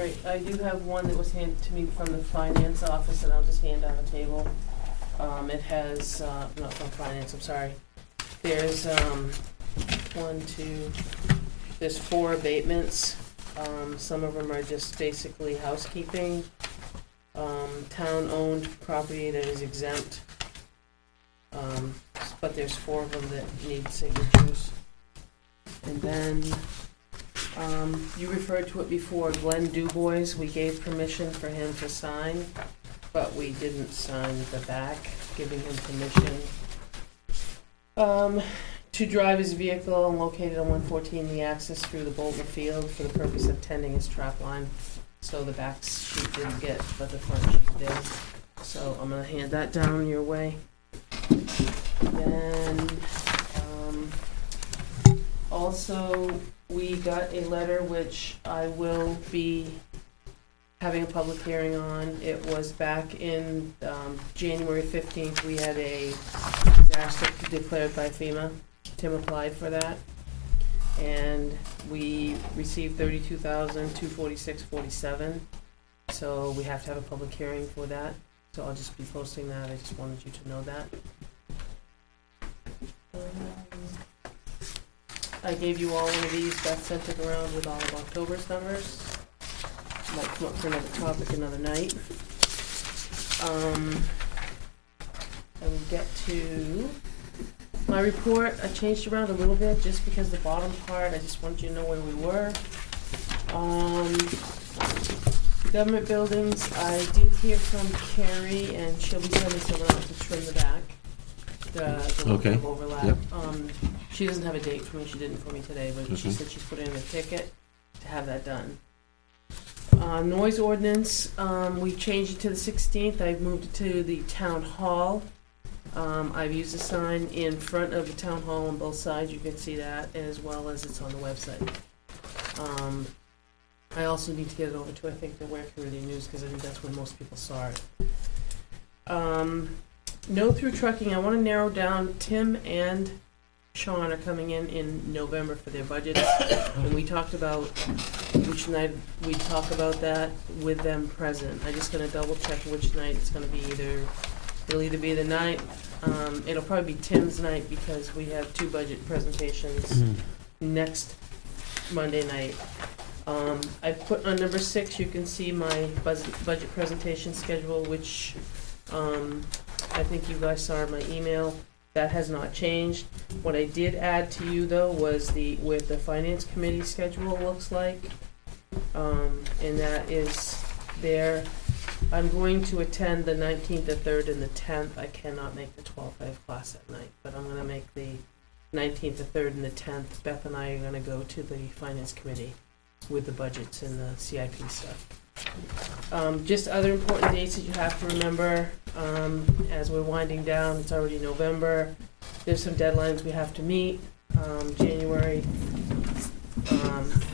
Right, I do have one that was handed to me from the finance office, and I'll just hand on the table. It has, not from finance, I'm sorry. There's, there's 4 abatements. Some of them are just basically housekeeping. Town-owned property that is exempt. But there's 4 of them that need signatures. And then, you referred to it before, Glenn Dubois, we gave permission for him to sign, but we didn't sign the back, giving him permission to drive his vehicle located on 114, the access through the Bolton Field for the purpose of tending his trap line. So the back sheet didn't get, but the front sheet did. So I'm gonna hand that down your way. Then, also, we got a letter which I will be having a public hearing on. It was back in January 15th. We had a disaster declared by FEMA. Tim applied for that. And we received $32,246.47. So we have to have a public hearing for that. So I'll just be posting that. I just wanted you to know that. I gave you all one of these. Beth sent it around with all of October's numbers. Might come up for another topic another night. I will get to my report. I changed around a little bit just because the bottom part, I just want you to know where we were. Government buildings, I did hear from Carrie, and she'll be sending someone out to trim the back. The Okay. overlap. Yep. She doesn't have a date for me, she didn't for me today, but she said she's put in a ticket to have that done. Noise ordinance, we changed it to the 16th, I've moved it to the town hall. I've used a sign in front of the town hall on both sides, you can see that, as well as it's on the website. I also need to get it over to, I think, the Weare Community News, because I think that's where most people saw it. No through trucking, I want to narrow down. Tim and Sean are coming in November for their budgets, and we talked about which night we'd talk about that with them present. I'm just gonna double check which night it's gonna be. It'll either be the night, it'll probably be Tim's night, because we have 2 budget presentations next Monday night. I put on number 6, you can see my budget presentation schedule, which I think you guys saw in my email. That has not changed. What I did add to you, though, was what the finance committee schedule looks like. And that is there. I'm going to attend the 19th, the 3rd, and the 10th. I cannot make the 12th. I have class at night. But I'm going to make the 19th, the 3rd, and the 10th. Beth and I are going to go to the finance committee with the budgets and the CIP stuff. Just other important dates that you have to remember, as we're winding down. It's already November. There's some deadlines we have to meet. January,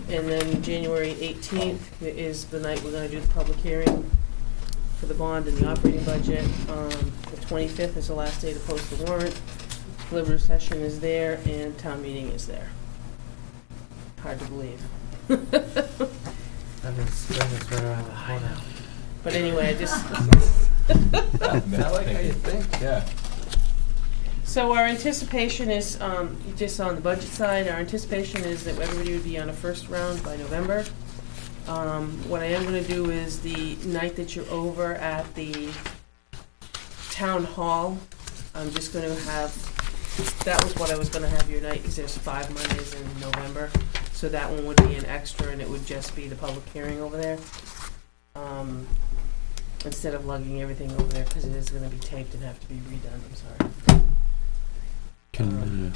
and then January 18th is the night we're going to do the public hearing for the bond and the operating budget. The 25th is the last day to post the warrant. Deliberative session is there, and town meeting is there. Hard to believe. I've been spring is right around the corner. But anyway, I just. I like how you think, yeah. So our anticipation is, just on the budget side, our anticipation is that everybody would be on a first round by November. What I am gonna do is the night that you're over at the town hall, I'm just gonna have, that was what I was gonna have your night, because there's 5 Mondays in November. So that one would be an extra, and it would just be the public hearing over there. Instead of lugging everything over there, because it is gonna be taped and have to be redone, I'm sorry.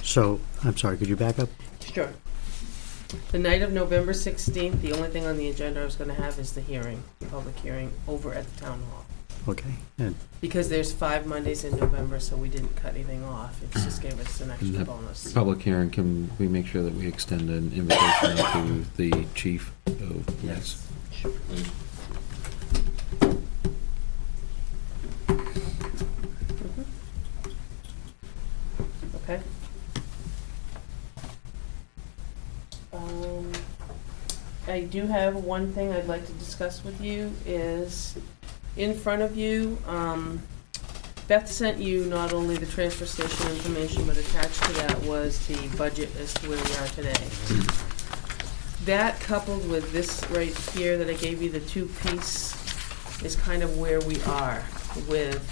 So, I'm sorry, could you back up? Sure. The night of November 16th, the only thing on the agenda I was gonna have is the hearing, the public hearing over at the town hall. Okay, and Because there's 5 Mondays in November, so we didn't cut anything off, it just gave us an extra that bonus. Public hearing, can we make sure that we extend an invitation to the chief of police? Yes. Okay. I do have one thing I'd like to discuss with you is in front of you, Beth sent you not only the transfer station information, but attached to that was the budget as to where we are today. That coupled with this right here that I gave you, the two-piece, is kind of where we are with,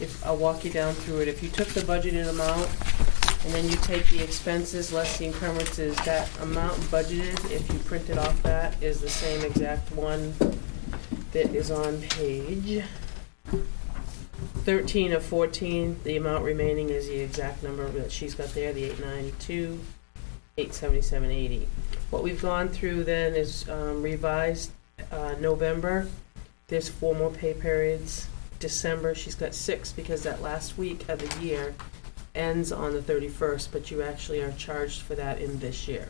if I'll walk you down through it. If you took the budgeted amount and then you take the expenses less the encumbrances, that amount budgeted, if you printed off that, is the same exact one that is on page 13 of 14. The amount remaining is the exact number that she's got there, the 892, 877.80. What we've gone through then is revised November. There's 4 more pay periods. December, she's got 6 because that last week of the year ends on the 31st, but you actually are charged for that in this year.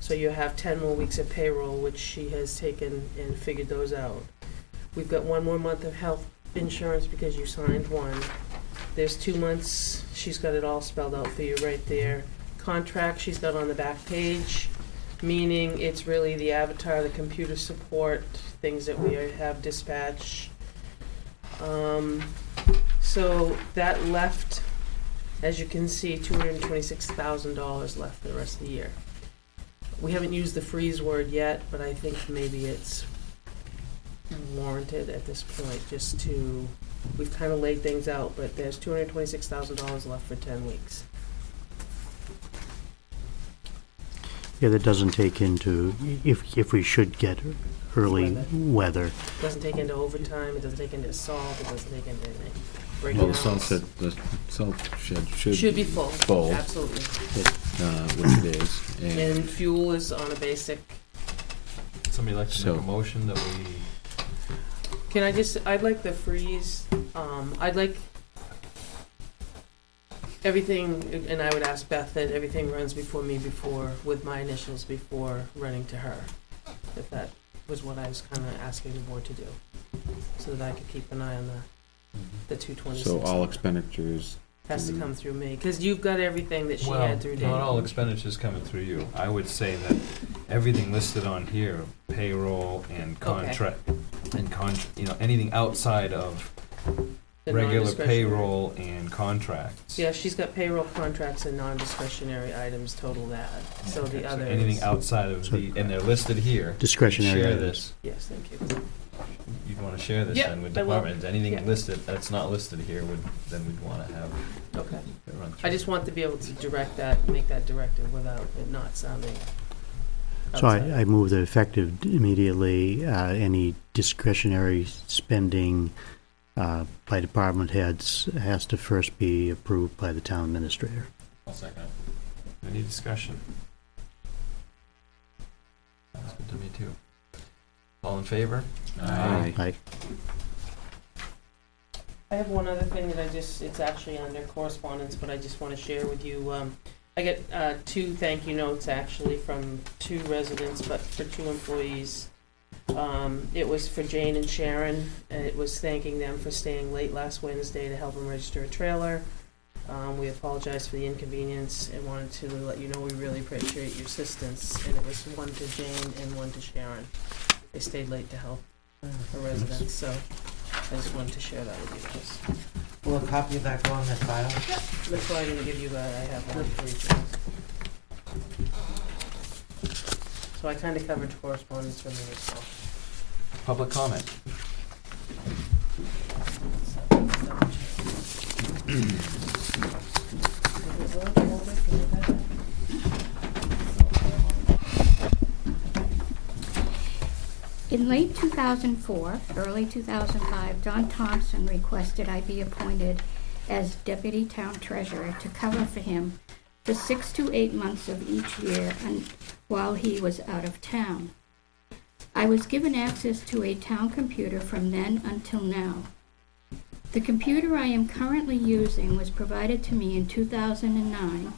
So you have 10 more weeks of payroll, which she has taken and figured those out. We've got 1 more month of health insurance because you signed 1. There's 2 months, she's got it all spelled out for you right there. Contract she's got on the back page, meaning it's really the avatar, the computer support, things that we have dispatch. So that left, as you can see, $226,000 left for the rest of the year. We haven't used the freeze word yet, but I think maybe it's warranted at this point, just to, we've kind of laid things out, but there's $226,000 left for 10 weeks. Yeah, that doesn't take into, if we should get early weather. Doesn't take into overtime, it doesn't take into salt, it doesn't take into anything. Well, the salt shed Should be full. Full. Absolutely. Which it is. And fuel is on a basic. Somebody like to make a motion that we, Can I just, I'd like the freeze, I'd like everything, and I would ask Beth that everything runs before me with my initials before running to her. If that was what I was kinda asking the board to do, so that I could keep an eye on the 226. So all expenditures has to come through me, cause you've got everything that she well, had through Dave. not all expenditures coming through you. I would say that everything listed on here, payroll and contract, and anything outside of The regular non-discretionary. payroll and contracts. Yeah, she's got payroll, contracts, and non-discretionary items total that, so Okay, the other anything outside of the, and they're listed here. Discretionary Share items. this. Yes, thank you. You'd wanna share this Yeah, then with I will. departments. Anything Yeah. listed that's not listed here then we'd wanna have Okay. it run I through. just want to be able to direct that, make that directive without it not sounding So outside. I move that effective immediately, any discretionary spending by department heads has to first be approved by the town administrator. I'll second it. Any discussion? Sounds good to me too. All in favor? Aye. I have one other thing that it's actually under correspondence, but I just want to share with you. I get 2 thank you notes actually from 2 residents, but for 2 employees. It was for Jane and Sharon, and it was thanking them for staying late last Wednesday to help them register a trailer. We apologize for the inconvenience and wanted to let you know we really appreciate your assistance. And it was 1 to Jane and 1 to Sharon. They stayed late to help a resident, so I just wanted to share that with you guys. Will a copy of that go on that file? That's why I didn't give you that, I have one for each of us. So I kinda covered correspondence from there as well. Public comment. In late 2004, early 2005, Don Thompson requested I be appointed as deputy town treasurer to cover for him for 6 to 8 months of each year and while he was out of town. I was given access to a town computer from then until now. The computer I am currently using was provided to me in 2009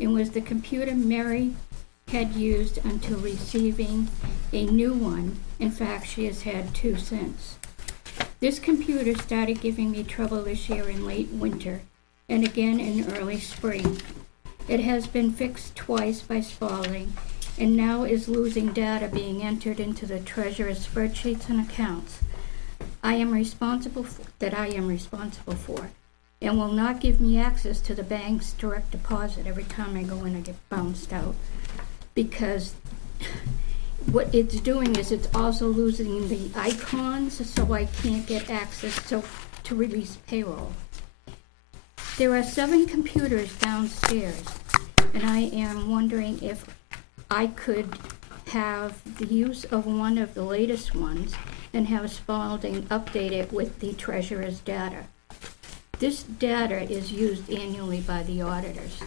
and was the computer Mary had used until receiving a new one. In fact, she has had 2 since. This computer started giving me trouble this year in late winter and again in early spring. It has been fixed twice by Spalding and now is losing data being entered into the treasurer's spreadsheets and accounts I am responsible for, and will not give me access to the bank's direct deposit. Every time I go in, I get bounced out, because what it's doing is it's also losing the icons, so I can't get access to release payroll. There are 7 computers downstairs, and I am wondering if I could have the use of one of the latest ones and have Spalding update it with the treasurer's data. This data is used annually by the auditors.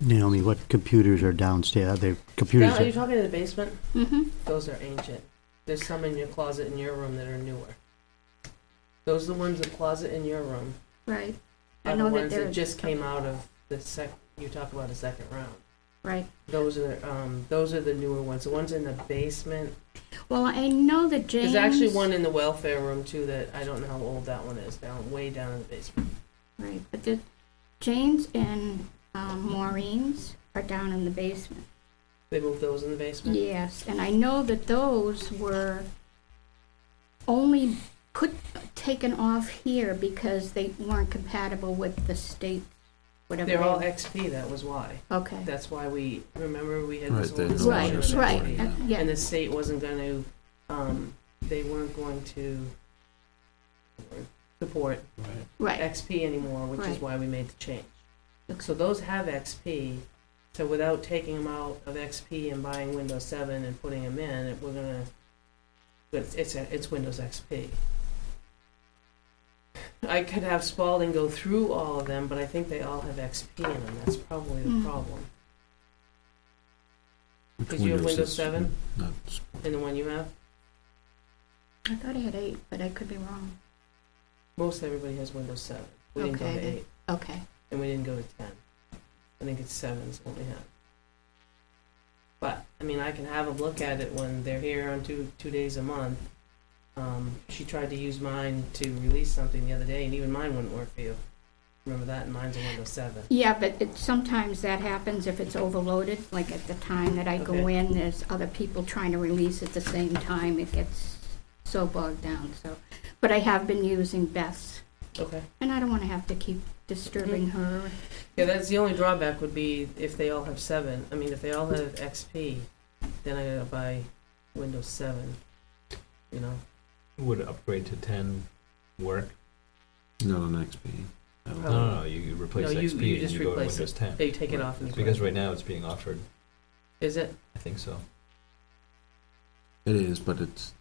Naomi, what computers are downstairs? Are they computers? Are you talking in the basement? Mm-hmm. Those are ancient. There's some in your closet in your room that are newer. Those are the ones in the closet in your room. Right. I Are know the that ones they're that just came out of the you talk about a second round. right. Those are the newer ones. The ones in the basement. Well, I know that James. There's actually one in the welfare room too that I don't know how old that one is. Way down in the basement. Right, but the Jane's and Maureen's are down in the basement. They moved those in the basement. Yes, and I know that those were only taken off here because they weren't compatible with the state, whatever. They're all XP. That was why. Okay. That's why we had Right, this they whole had Right, discussion right, of XP. yeah. And the state wasn't going to. They weren't going to support Right, XP anymore, which is Right. why we made the change. Okay. So those have XP. So without taking them out of XP and buying Windows 7 and putting them in, we're gonna. But it's Windows XP. I could have Spalding go through all of them, but I think they all have XP in them. That's probably the problem. Which Because you have Windows is 7 not in the one you have. I thought I had 8, but I could be wrong. Most everybody has Windows 7. We didn't go Okay, to then. 8, Okay, and we didn't go to 10. I think it's 7 is what we have. But I mean, I can have them look at it when they're here on two days a month. She tried to use mine to release something the other day, and even mine wouldn't work for you. Remember that? And mine's a Windows 7. yeah, but sometimes that happens if it's overloaded, like at the time that I go Okay. in, there's other people trying to release at the same time, it gets so bogged down, so. But I have been using Beth's, Okay. and I don't wanna have to keep disturbing her. Yeah, that's the only drawback would be if they all have 7. I mean, if they all have XP, then I gotta buy Windows 7. You know. Would upgrade to 10 work? not on XP. I don't Oh. No, no, no, you replace No, you XP and just you go to replace Windows 10. They take it off and you put Because it. right now it's being offered, Is it? I think so. It is, but it's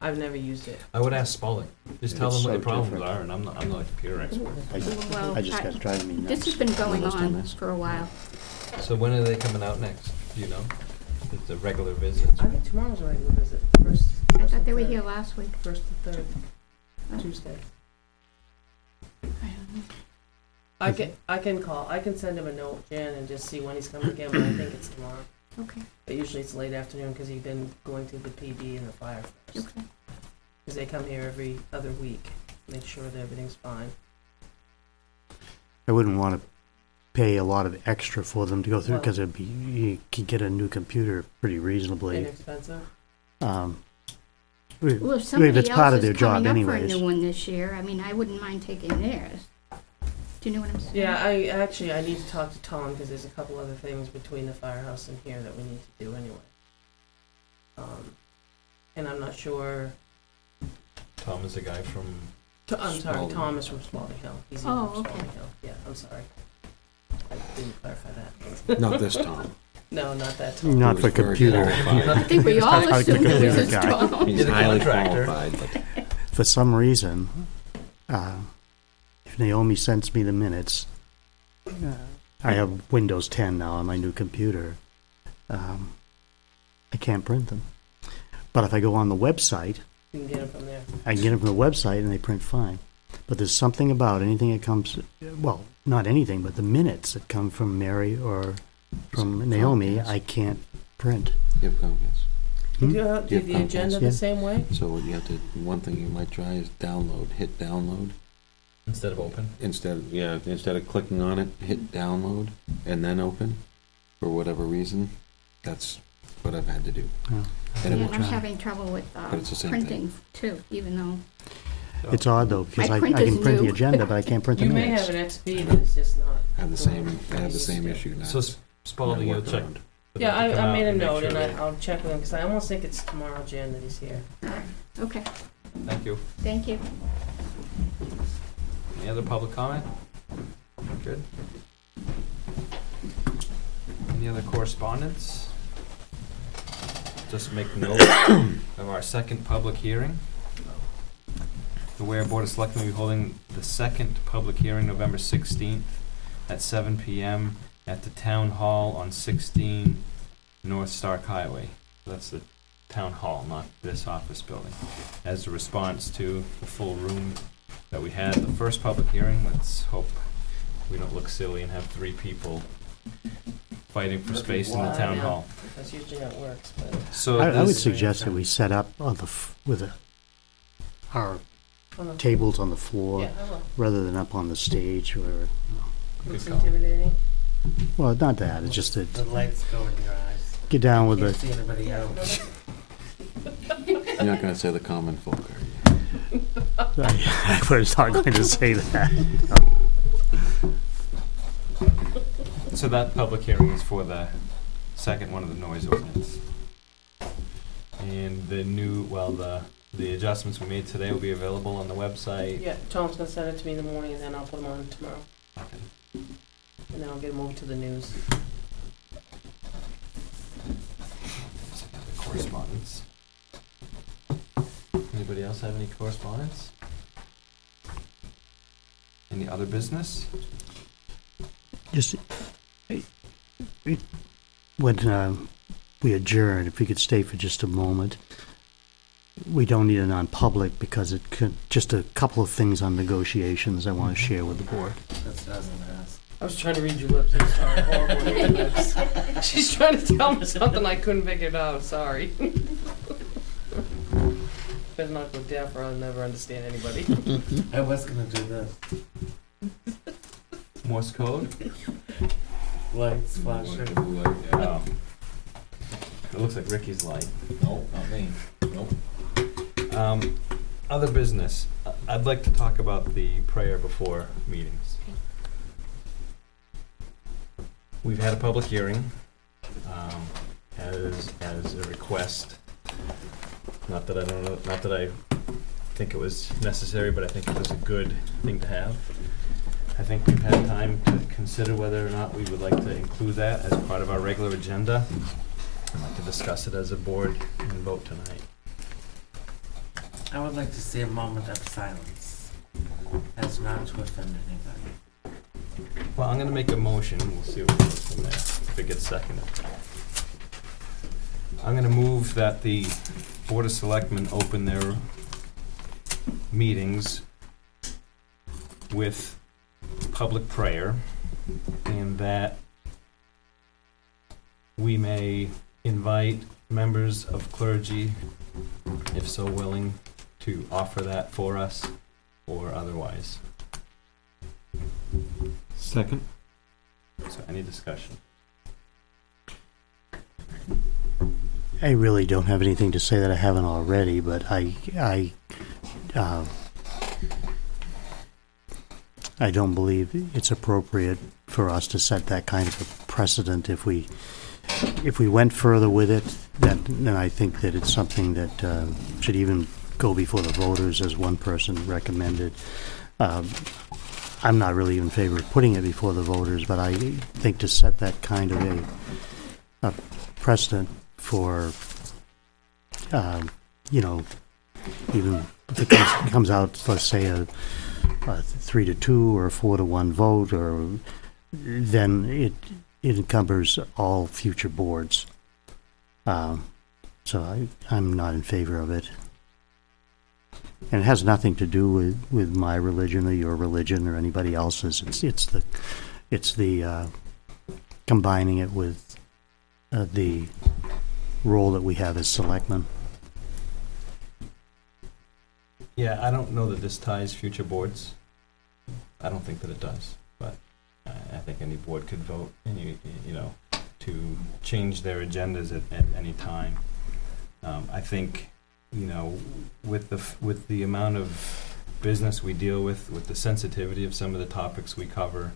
I've never used it. I would ask Spalding. Just tell It's them what so the problems different. are, and I'm not a computer expert. Well, I just got driving me nuts. this has been going Windows on 10 is. for a while. So when are they coming out next? Do you know? It's a regular visit. I think tomorrow's a regular visit. First I thought and they were third. here last week. First and third Oh. Tuesday. I don't know. I can send him a note, Jan, and just see when he's coming again, but I think it's tomorrow. Okay, But usually it's late afternoon because he's been going to the PD and the fire first. okay. Because they come here every other week, make sure that everything's fine. I wouldn't want to pay a lot of extra for them to go through, Well- because you could get a new computer pretty reasonably. Inexpensive. Well, if somebody it's part else of their is job coming up for a anyways. new one this year, I mean, I wouldn't mind taking theirs. Do you know what I'm saying? Yeah, I need to talk to Tom because there's a couple other things between the firehouse and here that we need to do anyway. And I'm not sure. Tom is the guy from. I'm sorry, Spalding. Tom is from Spalding Hill. He's the Oh, one from okay. Spalding Hill. Yeah, I'm sorry. I didn't clarify that. not this Tom. No, not that Tom. Not He for was very computer. qualified. I think we all Like the assumed it was computer his guy. Tom. He's He's a highly contractor. qualified, but For some reason, if Naomi sends me the minutes, I have Windows 10 now on my new computer. I can't print them. But if I go on the website, You can get him from there. I can get them from the website and they print fine. But there's something about anything that comes, well, not anything, but the minutes that come from Mary or from Naomi, Comcast. I can't print. you have Comcast. Hmm? Do you have You have the agenda Comcast. the Yeah. same way? So what you have to, one thing you might try is hit download, Instead of open? Instead of clicking on it, hit download and then open, for whatever reason, that's what I've had to do. Yeah. And it Yeah, will I'm try. having trouble with But it's the same thing. printing too, even though, It's odd though, because My I print can is print the new. agenda, but I can't print the You may minutes. have an XP, but it's just not. I have the same issue now. So Spalding, you'll check. Workaround. for Yeah, them to come I out made a and make note sure and they- I'll check with him, because I almost think it's tomorrow, Jan, that he's here. okay, Thank you. thank you. Any other public comment? Good. Any other correspondence? Just make note of our second public hearing. The Weare Board of Selectmen will be holding the second public hearing November 16th at 7 p.m. at the Town Hall on 16 North Stark Highway. That's the Town Hall, not this office building. As a response to the full room that we had at the first public hearing, let's hope we don't look silly and have 3 people fighting for space in the Town Yeah. Hall. That's usually how it works, but. So I would this, suggest that we set up on our tables on the floor, Yeah, I will. rather than up on the stage, or, It's Good call. intimidating. well, not that, it's just that, The lights go in your eyes. get down with Can't the, see anybody out. You're not gonna say the common folk, are you? I was not going to say that. so that public hearing is for the second one of the noise ordinance. And the new, the adjustments we made today will be available on the website. Yeah, Tom's gonna send it to me in the morning and then I'll put them on tomorrow. Okay. And then I'll get them over to the news. The correspondence. Anybody else have any correspondence? Any other business? Just, when we adjourn, if we could stay for just a moment. We don't need a non-public because it could, just a couple of things on negotiations I want to share with the board. That's what I was gonna ask. I was trying to read your lips, I'm sorry, horrible with your lips. She's trying to tell me something I couldn't figure it out, sorry. Better not go deaf or I'll never understand anybody. I was gonna do this. Morse code? Lights flashing. Oh. It looks like Ricky's light. No, not me. Nope. Other business. I'd like to talk about the prayer before meetings. We've had a public hearing, as a request. Not that I think it was necessary, but I think it was a good thing to have. I think we've had time to consider whether or not we would like to include that as part of our regular agenda. I'd like to discuss it as a board and vote tonight. I would like to see a moment of silence, as not to offend anybody. Well, I'm gonna make a motion, we'll see what goes from there, if it gets seconded. I'm gonna move that the Board of Selectmen open their meetings with public prayer, and that we may invite members of clergy, if so willing, to offer that for us, or otherwise. Second. So any discussion? I really don't have anything to say that I haven't already, but I don't believe it's appropriate for us to set that kind of a precedent. If we went further with it, then I think that it's something that should even go before the voters, as one person recommended. I'm not really in favor of putting it before the voters, but I think to set that kind of a precedent for, even if it comes out, let's say a 3-2 or a 4-1 vote, or then it encumbers all future boards. So I'm not in favor of it. And it has nothing to do with my religion or your religion or anybody else's. It's the combining it with the role that we have as selectmen. Yeah, I don't know that this ties future boards. I don't think that it does, but I think any board could vote, and you know, to change their agendas at any time. I think, you know, with the amount of business we deal with the sensitivity of some of the topics we cover,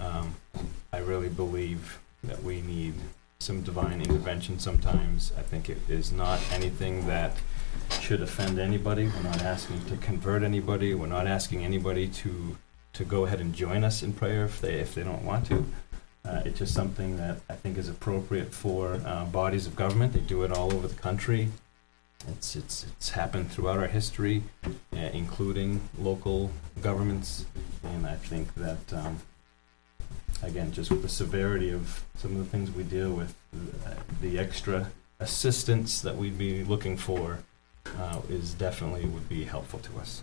I really believe that we need some divine intervention sometimes. I think it is not anything that should offend anybody. We're not asking to convert anybody. We're not asking anybody to go ahead and join us in prayer if they don't want to. It's just something that I think is appropriate for bodies of government. They do it all over the country. It's happened throughout our history, including local governments, and I think that again, just with the severity of some of the things we deal with, the extra assistance that we'd be looking for is definitely would be helpful to us.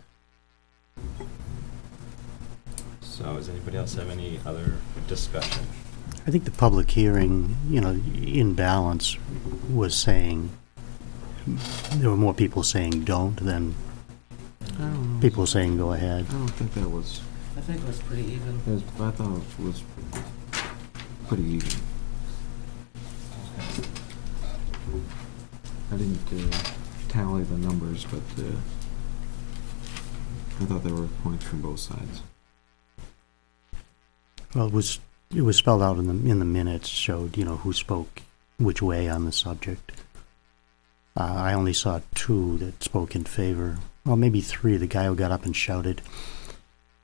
So, does anybody else have any other discussion? I think the public hearing, you know, in balance, was saying there were more people saying don't than people saying go ahead. I don't think that was. I think it was pretty even. I thought it was pretty even. I didn't tally the numbers, but I thought there were points from both sides. Well, it was spelled out in the minutes, showed, you know, who spoke which way on the subject. I only saw 2 that spoke in favor. Well, maybe 3. The guy who got up and shouted.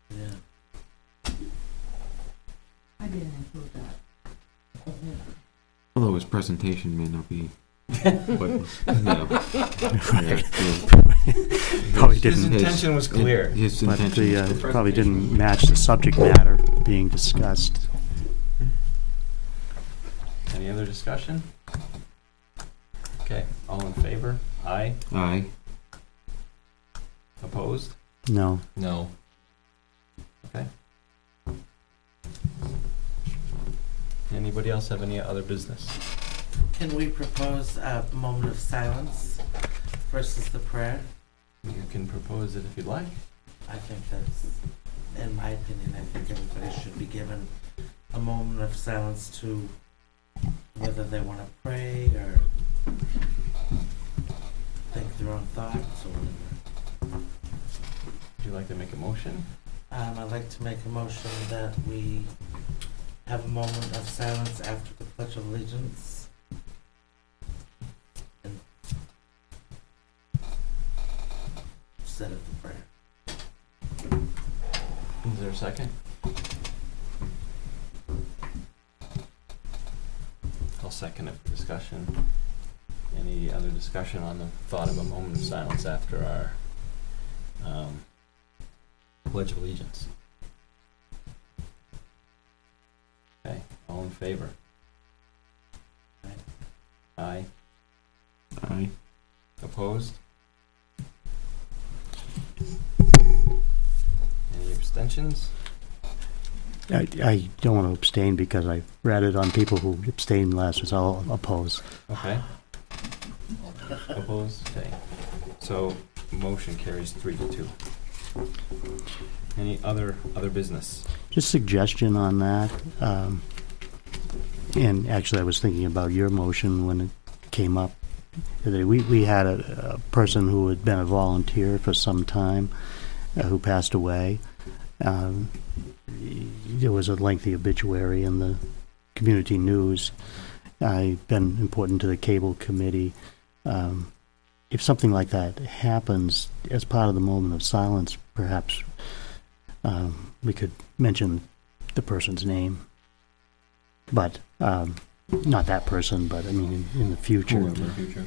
Yeah. I didn't include that. Although his presentation may not be, but Right. yeah. Probably His didn't. intention was clear. His But intention. probably didn't match the subject matter being discussed. Any other discussion? Okay, all in favor? Aye. Aye. Opposed? No. No. Okay. Anybody else have any other business? Can we propose a moment of silence versus the prayer? You can propose it if you'd like. I think that's, in my opinion, I think everybody should be given a moment of silence to whether they want to pray or think their own thoughts or whatever. Would you like to make a motion? I'd like to make a motion that we have a moment of silence after the Pledge of Allegiance. And instead of the prayer. Is there a second? I'll second it for discussion. Any other discussion on the thought of a moment of silence after our Pledge of Allegiance? Okay, all in favor? Aye. Aye. Opposed? Any abstentions? I don't want to abstain because I read it on people who abstained last, so I'll oppose. Okay. Opposed? Okay. So, motion carries 3-2. Any other business? Just suggestion on that. And actually, I was thinking about your motion when it came up. We had a person who had been a volunteer for some time who passed away. There was a lengthy obituary in the community news. I've been important to the cable committee. If something like that happens as part of the moment of silence, perhaps we could mention the person's name. But not that person, but I mean in the future. In the future.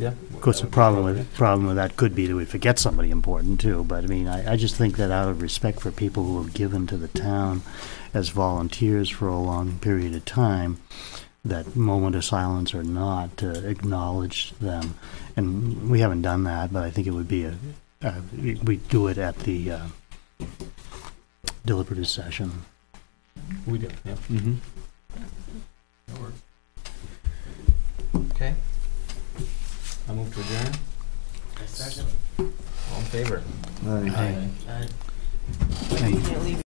Yeah. Of course, the problem with that could be that we forget somebody important too. But I mean, I just think that out of respect for people who have given to the town as volunteers for a long period of time, that moment of silence or not, to acknowledge them. And we haven't done that, but I think it would be we do it at the deliberative session. We do, yeah. Mm-hmm. That works. Okay. I'll move to adjourn. Second. All in favor? Aye. Aye. You can't leave